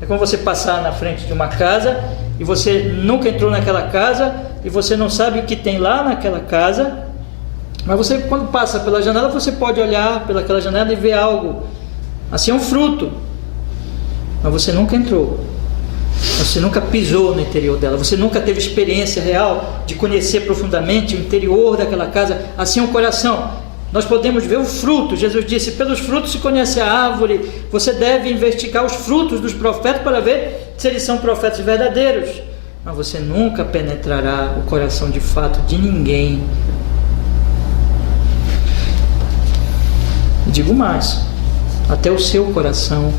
É como você passar na frente de uma casa e você nunca entrou naquela casa e você não sabe o que tem lá naquela casa, mas você, quando passa pela janela, você pode olhar pelaquela janela e ver algo. Assim é um fruto, mas você nunca entrou, você nunca pisou no interior dela, você nunca teve experiência real de conhecer profundamente o interior daquela casa. Assim é um coração. Nós podemos ver o fruto. Jesus disse: pelos frutos se conhece a árvore. Você deve investigar os frutos dos profetas para ver se eles são profetas verdadeiros. Mas você nunca penetrará o coração de fato de ninguém. E digo mais, até o seu coração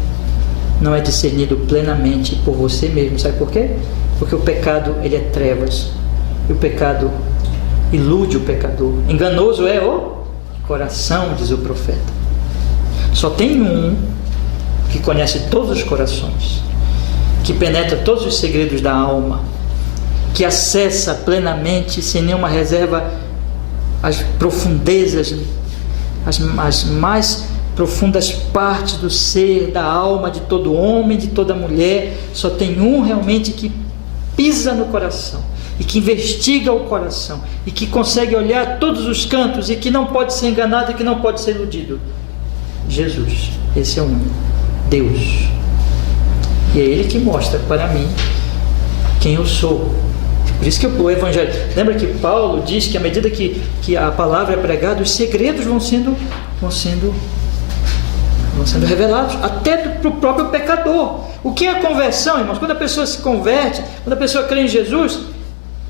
não é discernido plenamente por você mesmo. Sabe por quê? Porque o pecado, ele é trevas, e o pecado ilude o pecador. Enganoso é o coração, diz o profeta. Só tem um que conhece todos os corações, que penetra todos os segredos da alma, que acessa plenamente, sem nenhuma reserva, as profundezas, as mais profundas partes do ser, da alma de todo homem, de toda mulher. Só tem um realmente que pisa no coração e que investiga o coração e que consegue olhar todos os cantos e que não pode ser enganado e que não pode ser iludido. Jesus, esse é o único, Deus. E é Ele que mostra para mim quem eu sou. Por isso que o Evangelho, lembra que Paulo diz que à medida que a palavra é pregada, os segredos vão sendo revelados até para o próprio pecador. O que é a conversão, irmãos? Quando a pessoa se converte, quando a pessoa crê em Jesus,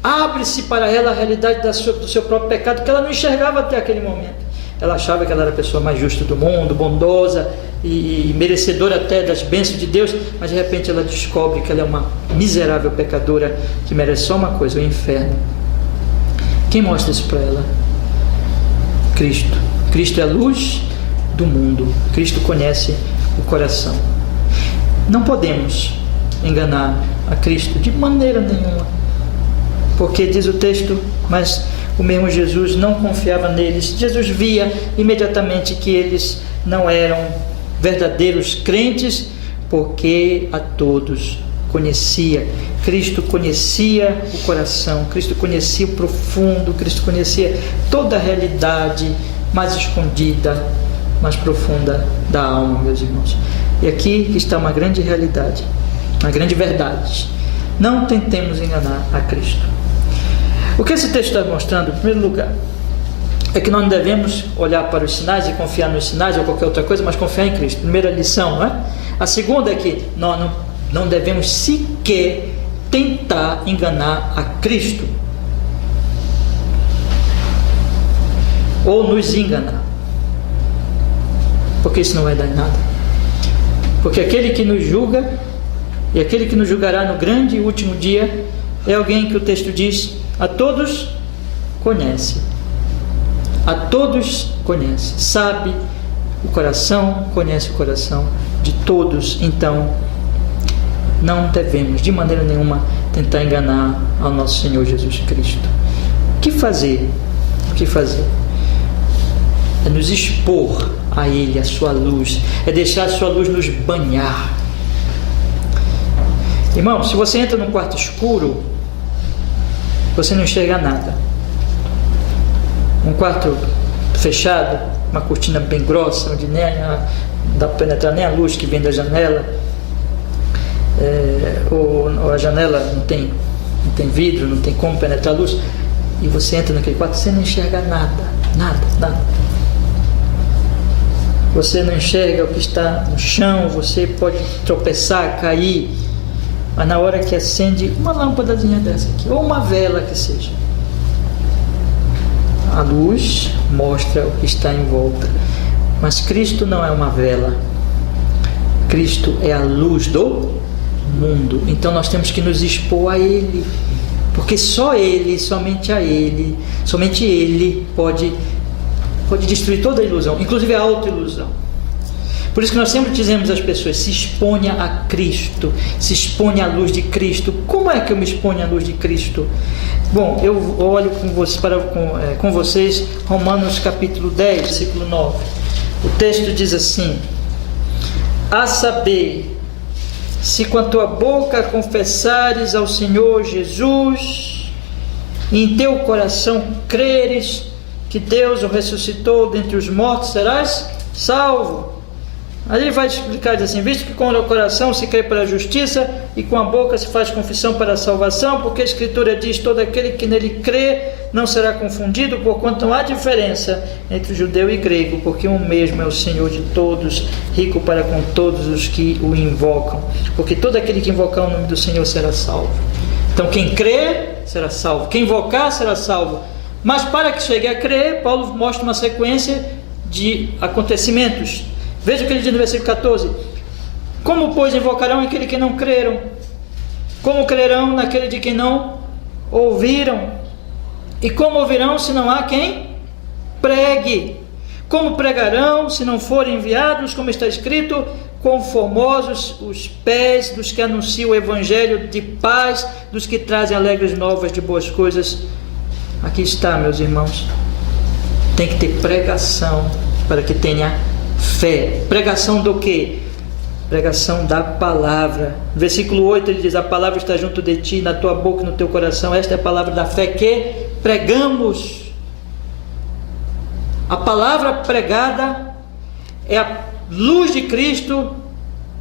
abre-se para ela a realidade do seu próprio pecado, que ela não enxergava até aquele momento. Ela achava que ela era a pessoa mais justa do mundo, bondosa e merecedora até das bênçãos de Deus, mas de repente ela descobre que ela é uma miserável pecadora que merece só uma coisa: o inferno. Quem mostra isso para ela? Cristo. Cristo é a luz do mundo. Cristo conhece o coração. Não podemos enganar a Cristo de maneira nenhuma, porque diz o texto, mas o mesmo Jesus não confiava neles. Jesus via imediatamente que eles não eram verdadeiros crentes, porque a todos conhecia. Cristo conhecia o coração, Cristo conhecia o profundo, Cristo conhecia toda a realidade mais escondida, mais profunda da alma, meus irmãos. E aqui está uma grande realidade, uma grande verdade. Não tentemos enganar a Cristo. O que esse texto está mostrando, em primeiro lugar, é que nós não devemos olhar para os sinais e confiar nos sinais ou qualquer outra coisa, mas confiar em Cristo. Primeira lição, não é? A segunda é que nós não devemos sequer tentar enganar a Cristo ou nos enganar, porque isso não vai dar em nada. Porque aquele que nos julga e aquele que nos julgará no grande e último dia é alguém que o texto diz: a todos conhece. A todos conhece, sabe o coração, conhece o coração de todos. Então não devemos de maneira nenhuma tentar enganar ao nosso Senhor Jesus Cristo. O que fazer? O que fazer? É nos expor a Ele, a sua luz, é deixar a sua luz nos banhar. Irmão, se você entra num quarto escuro, você não enxerga nada. Um quarto fechado, uma cortina bem grossa, onde nem dá para penetrar nem a luz que vem da janela, ou a janela não tem vidro, não tem como penetrar a luz, e você entra naquele quarto, você não enxerga nada. Você não enxerga o que está no chão, você pode tropeçar, cair, Mas na hora que acende uma lâmpadazinha dessa aqui, ou uma vela que seja, a luz mostra o que está em volta. Mas Cristo não é uma vela. Cristo é a luz do mundo. Então nós temos que nos expor a Ele, porque só Ele, somente Ele pode destruir toda a ilusão, inclusive a autoilusão. Por isso que nós sempre dizemos às pessoas: se exponha a Cristo, se exponha à luz de Cristo. Como é que eu me exponho à luz de Cristo? Bom, eu olho com vocês Romanos capítulo 10, versículo 9. O texto diz assim: a saber, se com a tua boca confessares ao Senhor Jesus, e em teu coração creres que Deus o ressuscitou dentre os mortos, serás salvo. Ali vai explicar assim: visto que com o coração se crê para a justiça e com a boca se faz confissão para a salvação, porque a Escritura diz: todo aquele que nele crê não será confundido, porquanto não há diferença entre judeu e grego, porque um mesmo é o Senhor de todos, rico para com todos os que o invocam, porque todo aquele que invocar o nome do Senhor será salvo. Então quem crê será salvo, quem invocar será salvo. Mas para que chegue a crer, Paulo mostra uma sequência de acontecimentos. Veja o que ele diz no versículo 14: como, pois, invocarão aquele que não creram? Como crerão naquele de quem não ouviram? E como ouvirão se não há quem pregue? Como pregarão se não forem enviados? Como está escrito: quão formosos os pés dos que anunciam o evangelho de paz, dos que trazem alegres novas de boas coisas. Aqui está, meus irmãos, tem que ter pregação para que tenha fé. Pregação do quê? Pregação da palavra. Versículo 8 ele diz: a palavra está junto de ti, na tua boca e no teu coração. Esta é a palavra da fé que pregamos. A palavra pregada é a luz de Cristo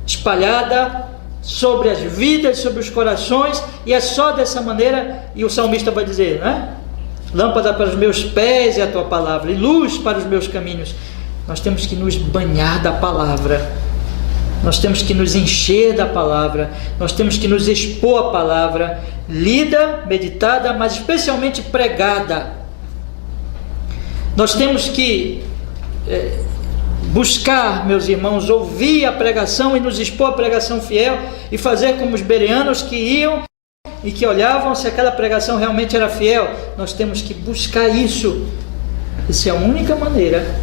espalhada sobre as vidas, sobre os corações, e é só dessa maneira. E o salmista vai dizer, né? Lâmpada para os meus pés é a tua palavra, e luz para os meus caminhos. Nós temos que nos banhar da palavra, nós temos que nos encher da palavra, nós temos que nos expor à palavra, lida, meditada, mas especialmente pregada. Nós temos que buscar, meus irmãos, ouvir a pregação e nos expor à pregação fiel, e fazer como os bereanos que iam e que olhavam se aquela pregação realmente era fiel. Nós temos que buscar isso. Essa é a única maneira,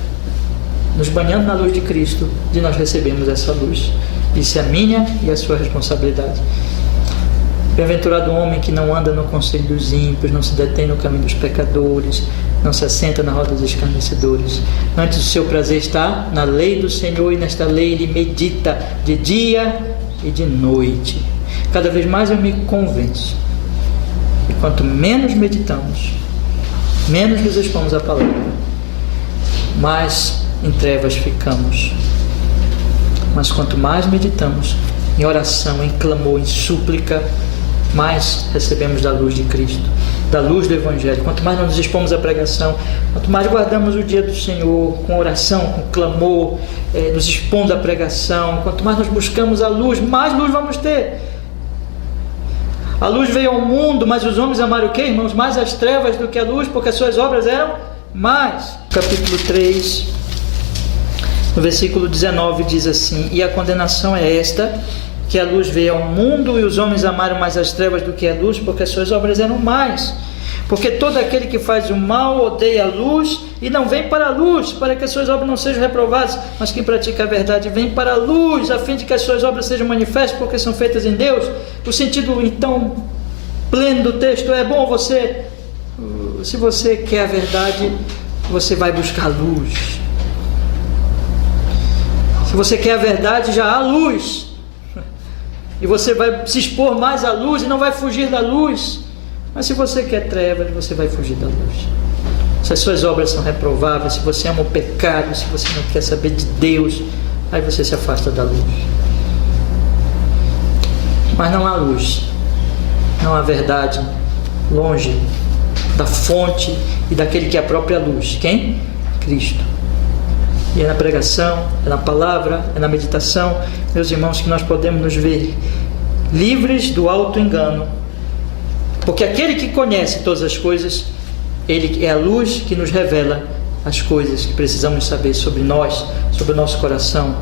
nos banhando na luz de Cristo, de nós recebermos essa luz. Isso é a minha e a sua responsabilidade. Bem-aventurado o homem que não anda no conselho dos ímpios, não se detém no caminho dos pecadores, não se assenta na roda dos escarnecedores. Antes o seu prazer está na lei do Senhor, e nesta lei ele medita de dia e de noite. Cada vez mais eu me convenço, e quanto menos meditamos, menos nos expomos à palavra, mais em trevas ficamos. Mas quanto mais meditamos em oração, em clamor, em súplica, mais recebemos da luz de Cristo, da luz do Evangelho. Quanto mais nós nos expomos à pregação, quanto mais guardamos o dia do Senhor com oração, com clamor, nos expondo à pregação, quanto mais nós buscamos a luz, mais luz vamos ter. A luz veio ao mundo, mas os homens amaram o quê, irmãos? Mais as trevas do que a luz, porque as suas obras eram más. Capítulo 3, no versículo 19 diz assim: e a condenação é esta, que a luz veio ao mundo, e os homens amaram mais as trevas do que a luz, porque as suas obras eram más. Porque todo aquele que faz o mal odeia a luz e não vem para a luz, para que as suas obras não sejam reprovadas. Mas quem pratica a verdade vem para a luz, a fim de que as suas obras sejam manifestas, porque são feitas em Deus. O sentido então pleno do texto é: bom, se você quer a verdade, você vai buscar a luz. Se você quer a verdade, já há luz, e você vai se expor mais à luz e não vai fugir da luz. Mas se você quer trevas, você vai fugir da luz. Se as suas obras são reprováveis, se você ama o pecado, se você não quer saber de Deus, aí você se afasta da luz. Mas não há luz, não há verdade longe da fonte e daquele que é a própria luz. Quem? Cristo. E é na pregação, é na palavra, é na meditação, meus irmãos, que nós podemos nos ver livres do auto-engano, porque aquele que conhece todas as coisas, ele é a luz que nos revela as coisas que precisamos saber sobre nós, sobre o nosso coração,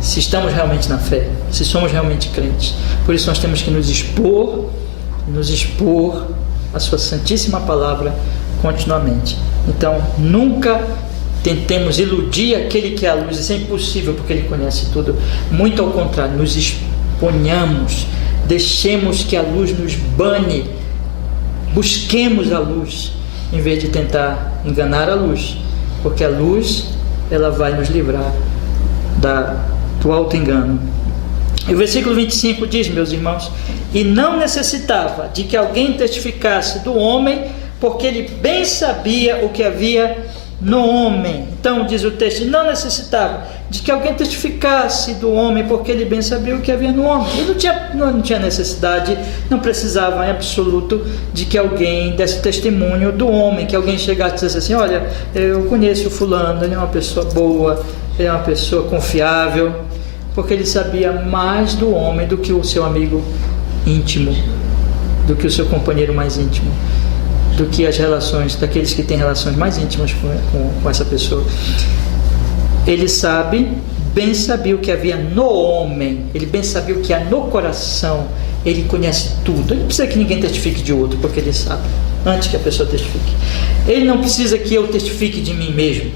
se estamos realmente na fé, se somos realmente crentes. Por isso nós temos que nos expor à sua santíssima palavra continuamente. Então, nunca tentemos iludir aquele que é a luz, isso é impossível, porque ele conhece tudo. Muito ao contrário, nos exponhamos, deixemos que a luz nos bane, busquemos a luz, em vez de tentar enganar a luz, porque a luz, ela vai nos livrar do auto-engano. E o versículo 25 diz, meus irmãos: e não necessitava de que alguém testificasse do homem, porque ele bem sabia o que havia no homem. Então diz o texto, não necessitava de que alguém testificasse do homem, porque ele bem sabia o que havia no homem. Ele não tinha necessidade, não precisava em absoluto de que alguém desse testemunho do homem, que alguém chegasse e dissesse assim: olha, eu conheço o fulano, ele é uma pessoa boa, ele é uma pessoa confiável, porque ele sabia mais do homem do que o seu amigo íntimo, do que o seu companheiro mais íntimo, do que as relações, daqueles que têm relações mais íntimas com essa pessoa. Ele bem sabia o que havia no homem, ele bem sabia o que há no coração, ele conhece tudo. Ele não precisa que ninguém testifique de outro, porque ele sabe, antes que a pessoa testifique. Ele não precisa que eu testifique de mim mesmo,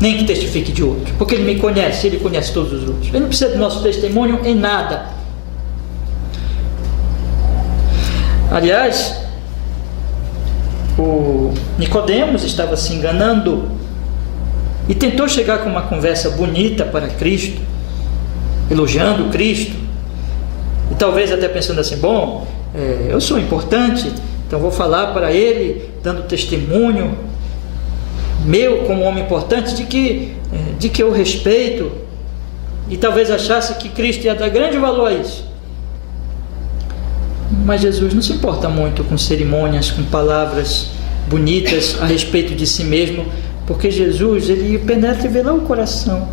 nem que testifique de outro, porque ele me conhece, ele conhece todos os outros. Ele não precisa do nosso testemunho em nada. Aliás, o Nicodemos estava se enganando e tentou chegar com uma conversa bonita para Cristo, elogiando Cristo, e talvez até pensando assim: bom, eu sou importante, então vou falar para ele, dando testemunho meu como homem importante de que eu respeito, e talvez achasse que Cristo ia dar grande valor a isso. Mas Jesus não se importa muito com cerimônias, com palavras bonitas a respeito de si mesmo, porque Jesus, ele penetra e vê lá o coração.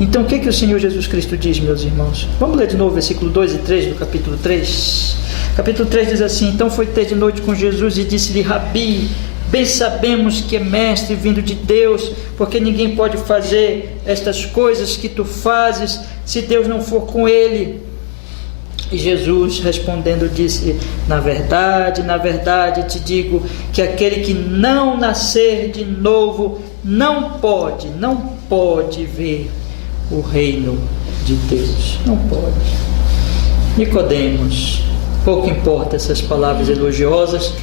Então o que o Senhor Jesus Cristo diz, meus irmãos? Vamos ler de novo versículo 2 e 3 do capítulo 3. Capítulo 3 diz assim: então foi ter de noite com Jesus e disse-lhe: Rabi, bem sabemos que é mestre vindo de Deus, porque ninguém pode fazer estas coisas que tu fazes se Deus não for com ele. E Jesus respondendo disse: na verdade te digo que aquele que não nascer de novo não pode ver o reino de Deus. Não pode. Nicodemos, pouco importa essas palavras elogiosas,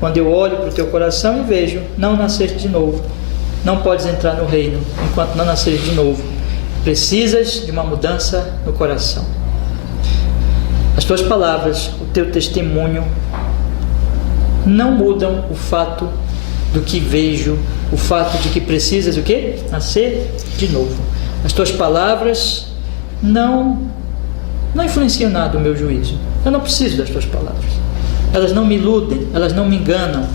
quando eu olho para o teu coração e vejo: não nascer de novo, não podes entrar no reino enquanto não nasceres de novo. Precisas de uma mudança no coração. As tuas palavras, o teu testemunho não mudam o fato do que vejo, o fato de que precisas o quê? Nascer de novo. As tuas palavras não influenciam nada o meu juízo. Eu não preciso das tuas palavras. Elas não me iludem, elas não me enganam,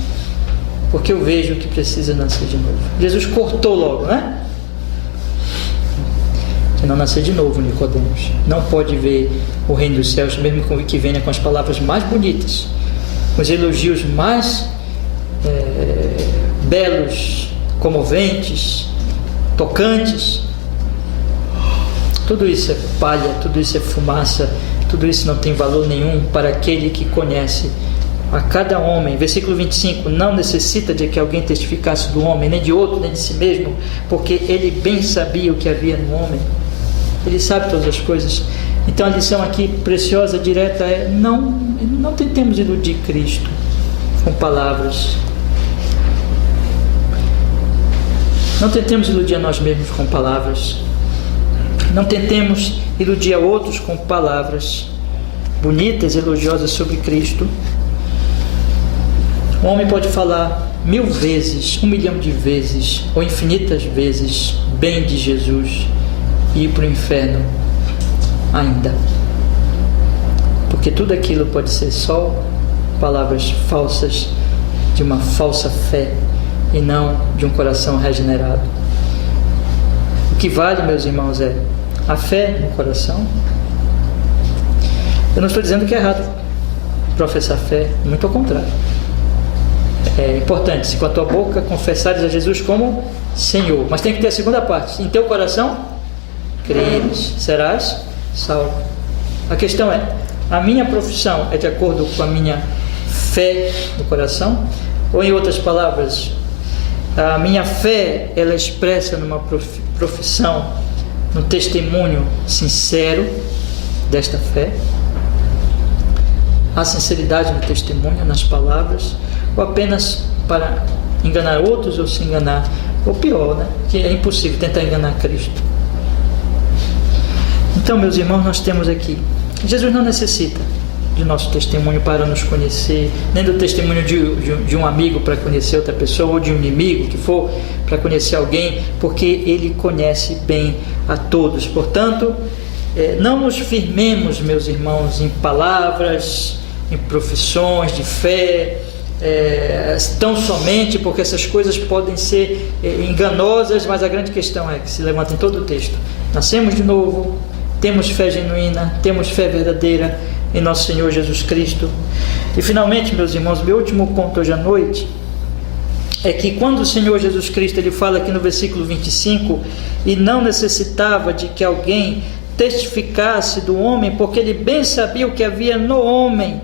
porque eu vejo que precisa nascer de novo. Jesus cortou logo, né? Se não nascer de novo, Nicodemos, não pode ver o reino dos céus, mesmo que venha com as palavras mais bonitas, com os elogios mais belos, comoventes, tocantes. Tudo isso é palha, tudo isso é fumaça, tudo isso não tem valor nenhum para aquele que conhece a cada homem. Versículo 25: não necessita de que alguém testificasse do homem, nem de outro, nem de si mesmo, porque ele bem sabia o que havia no homem. Ele sabe todas as coisas. Então a lição aqui preciosa, direta, é: não tentemos iludir Cristo com palavras. Não tentemos iludir a nós mesmos com palavras. Não tentemos iludir a outros com palavras bonitas, elogiosas sobre Cristo. Um homem pode falar 1000 vezes, 1 milhão de vezes, ou infinitas vezes, bem de Jesus, e ir para o inferno ainda, porque tudo aquilo pode ser só palavras falsas, de uma falsa fé, e não de um coração regenerado. O que vale, meus irmãos, é a fé no coração, Eu não estou dizendo que é errado professar fé, muito ao contrário. É importante, se com a tua boca confessares a Jesus como Senhor, mas tem que ter a segunda parte: em teu coração creres, serás salvo. A questão é: a minha profissão é de acordo com a minha fé no coração? Ou, em outras palavras, a minha fé, ela é expressa numa profissão, num testemunho sincero desta fé? Há sinceridade no testemunho, nas palavras, ou apenas para enganar outros ou se enganar? Ou pior, né? Que é impossível tentar enganar Cristo. Então, meus irmãos, nós temos aqui: Jesus não necessita de nosso testemunho para nos conhecer, nem do testemunho de um amigo para conhecer outra pessoa, ou de um inimigo que for para conhecer alguém, porque Ele conhece bem a todos. Portanto, não nos firmemos, meus irmãos, em palavras, em profissões de fé, tão somente, porque essas coisas podem ser enganosas, mas a grande questão é que se levanta em todo o texto: nascemos de novo, temos fé genuína, temos fé verdadeira em nosso Senhor Jesus Cristo. E finalmente, meus irmãos, meu último ponto hoje à noite é que quando o Senhor Jesus Cristo, ele fala aqui no versículo 25, e não necessitava de que alguém testificasse do homem, porque ele bem sabia o que havia no homem,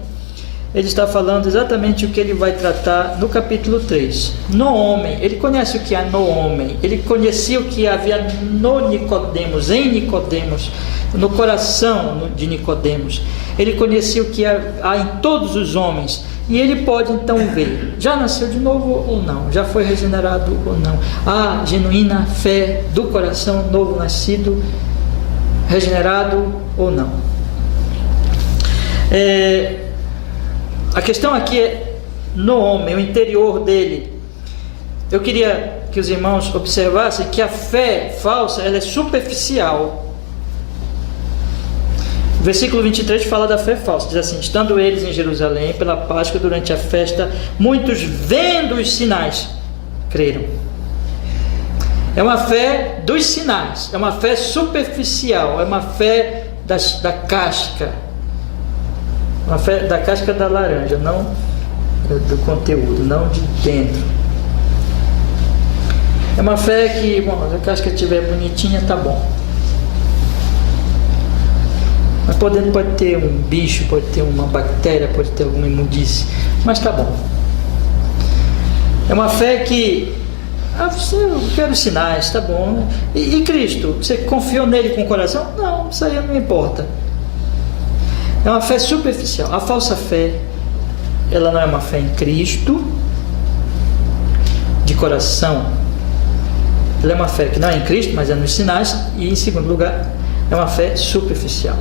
ele está falando exatamente o que ele vai tratar no capítulo 3. No homem, ele conhece o que há no homem, ele conhecia o que havia no Nicodemos, em Nicodemos, no coração de Nicodemos. Ele conhecia o que há em todos os homens, e ele pode então ver: já nasceu de novo ou não? Já foi regenerado ou não? Há genuína fé do coração novo nascido, regenerado ou não? A questão aqui é no homem, o interior dele. Eu queria que os irmãos observassem que a fé falsa, ela é superficial. O versículo 23 fala da fé falsa, diz assim: estando eles em Jerusalém pela Páscoa durante a festa, muitos, vendo os sinais, creram. É uma fé dos sinais, é uma fé superficial, é uma fé da casca, uma fé da casca da laranja, não do conteúdo, não de dentro. É uma fé que, bom, se a casca estiver bonitinha, tá bom. Mas pode ter um bicho, pode ter uma bactéria, pode ter alguma imundície, mas tá bom. É uma fé que, eu quero sinais, tá bom. E Cristo, você confiou nele com o coração? Não, isso aí não importa. É uma fé superficial. A falsa fé, ela não é uma fé em Cristo, de coração. Ela é uma fé que não é em Cristo, mas é nos sinais. E em segundo lugar, é uma fé superficial.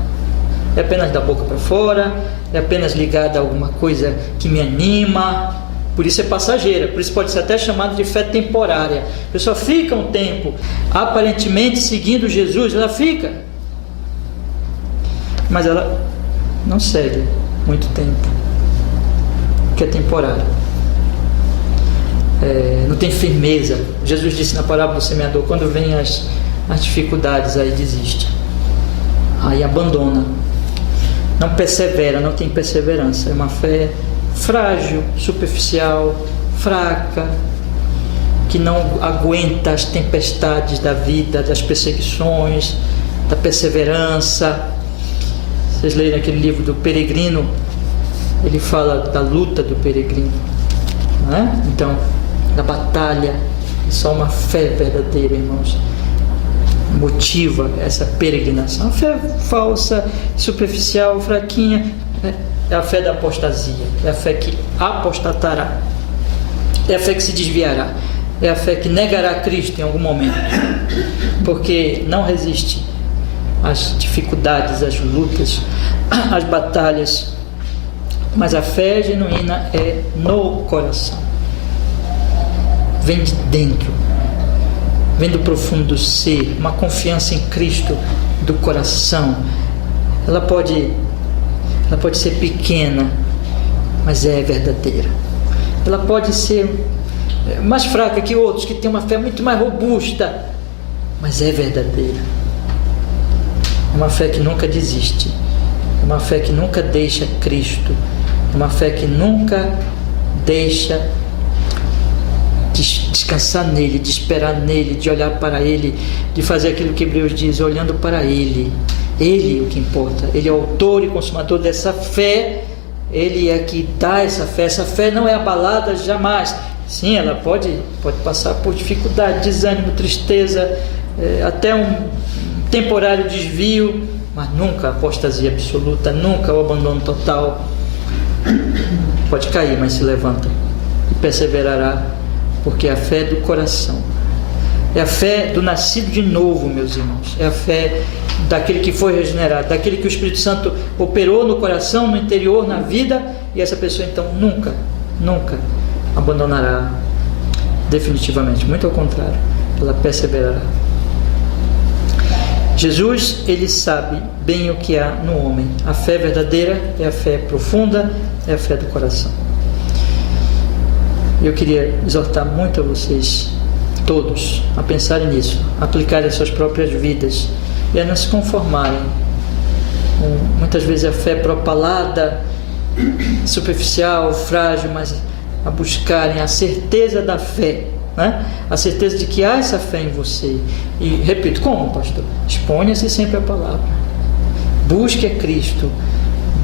É apenas da boca para fora, é apenas ligada a alguma coisa que me anima, por isso é passageira, por isso pode ser até chamada de fé temporária. A pessoa fica um tempo aparentemente seguindo Jesus, ela fica, mas ela não segue muito tempo, que é temporário. Não tem firmeza. Jesus disse na parábola do semeador: quando vem as dificuldades, aí desiste, aí abandona, não persevera, não tem perseverança. É uma fé frágil, superficial, fraca, que não aguenta as tempestades da vida, das perseguições, da perseverança. Vocês leram aquele livro do Peregrino, ele fala da luta do peregrino, não é? Então, da batalha. Só uma fé verdadeira, irmãos, motiva essa peregrinação. A fé falsa, superficial, fraquinha, é a fé da apostasia, é a fé que apostatará, é a fé que se desviará, é a fé que negará Cristo em algum momento, porque não resiste às dificuldades, às lutas, às batalhas. Mas a fé genuína é no coração, vem de dentro, vem do profundo do ser, uma confiança em Cristo do coração. Ela pode ser pequena, mas é verdadeira. Ela pode ser mais fraca que outros, que têm uma fé muito mais robusta, mas é verdadeira. É uma fé que nunca desiste, uma fé que nunca deixa Cristo, uma fé que nunca deixa de descansar nele, de esperar nele, de olhar para ele, de fazer aquilo que Hebreus diz, olhando para ele. Ele é o que importa, ele é o autor e consumador dessa fé, ele é que dá essa fé não é abalada jamais. Sim, ela pode passar por dificuldade, desânimo, tristeza, até um temporário desvio, mas nunca a apostasia absoluta, nunca o abandono total. Pode cair, mas se levanta e perseverará, porque é a fé do coração, é a fé do nascido de novo, meus irmãos, é a fé daquele que foi regenerado, daquele que o Espírito Santo operou no coração, no interior, na vida, e essa pessoa então nunca abandonará definitivamente, muito ao contrário, ela perseverará. Jesus, ele sabe bem o que há no homem. A fé verdadeira é a fé profunda, é a fé do coração. Eu queria exortar muito a vocês todos a pensarem nisso, a aplicarem as suas próprias vidas e a não se conformarem com, muitas vezes, a fé propalada, superficial, frágil, mas a buscarem a certeza da fé, né? A certeza de que há essa fé em você. E repito, como, pastor? Exponha-se sempre a palavra, busque a Cristo,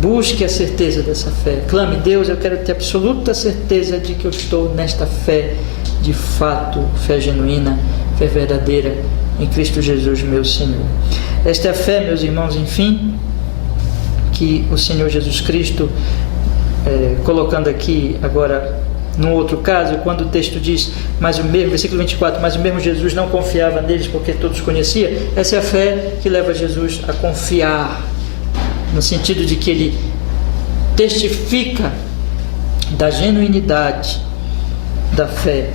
busque a certeza dessa fé, clame: Deus, eu quero ter absoluta certeza de que eu estou nesta fé de fato, fé genuína, fé verdadeira em Cristo Jesus, meu Senhor. Esta é a fé, meus irmãos, enfim, que o Senhor Jesus Cristo, colocando aqui agora num outro caso, quando o texto diz, mas o mesmo, versículo 24, mas o mesmo Jesus não confiava neles porque todos conheciam. Essa é a fé que leva Jesus a confiar, no sentido de que ele testifica da genuinidade da fé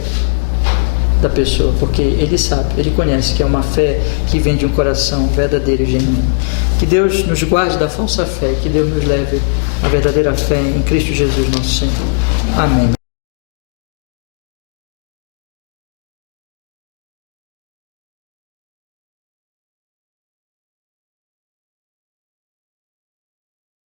da pessoa, porque ele sabe, ele conhece que é uma fé que vem de um coração verdadeiro e genuíno. Que Deus nos guarde da falsa fé, que Deus nos leve à verdadeira fé em Cristo Jesus, nosso Senhor. Amém.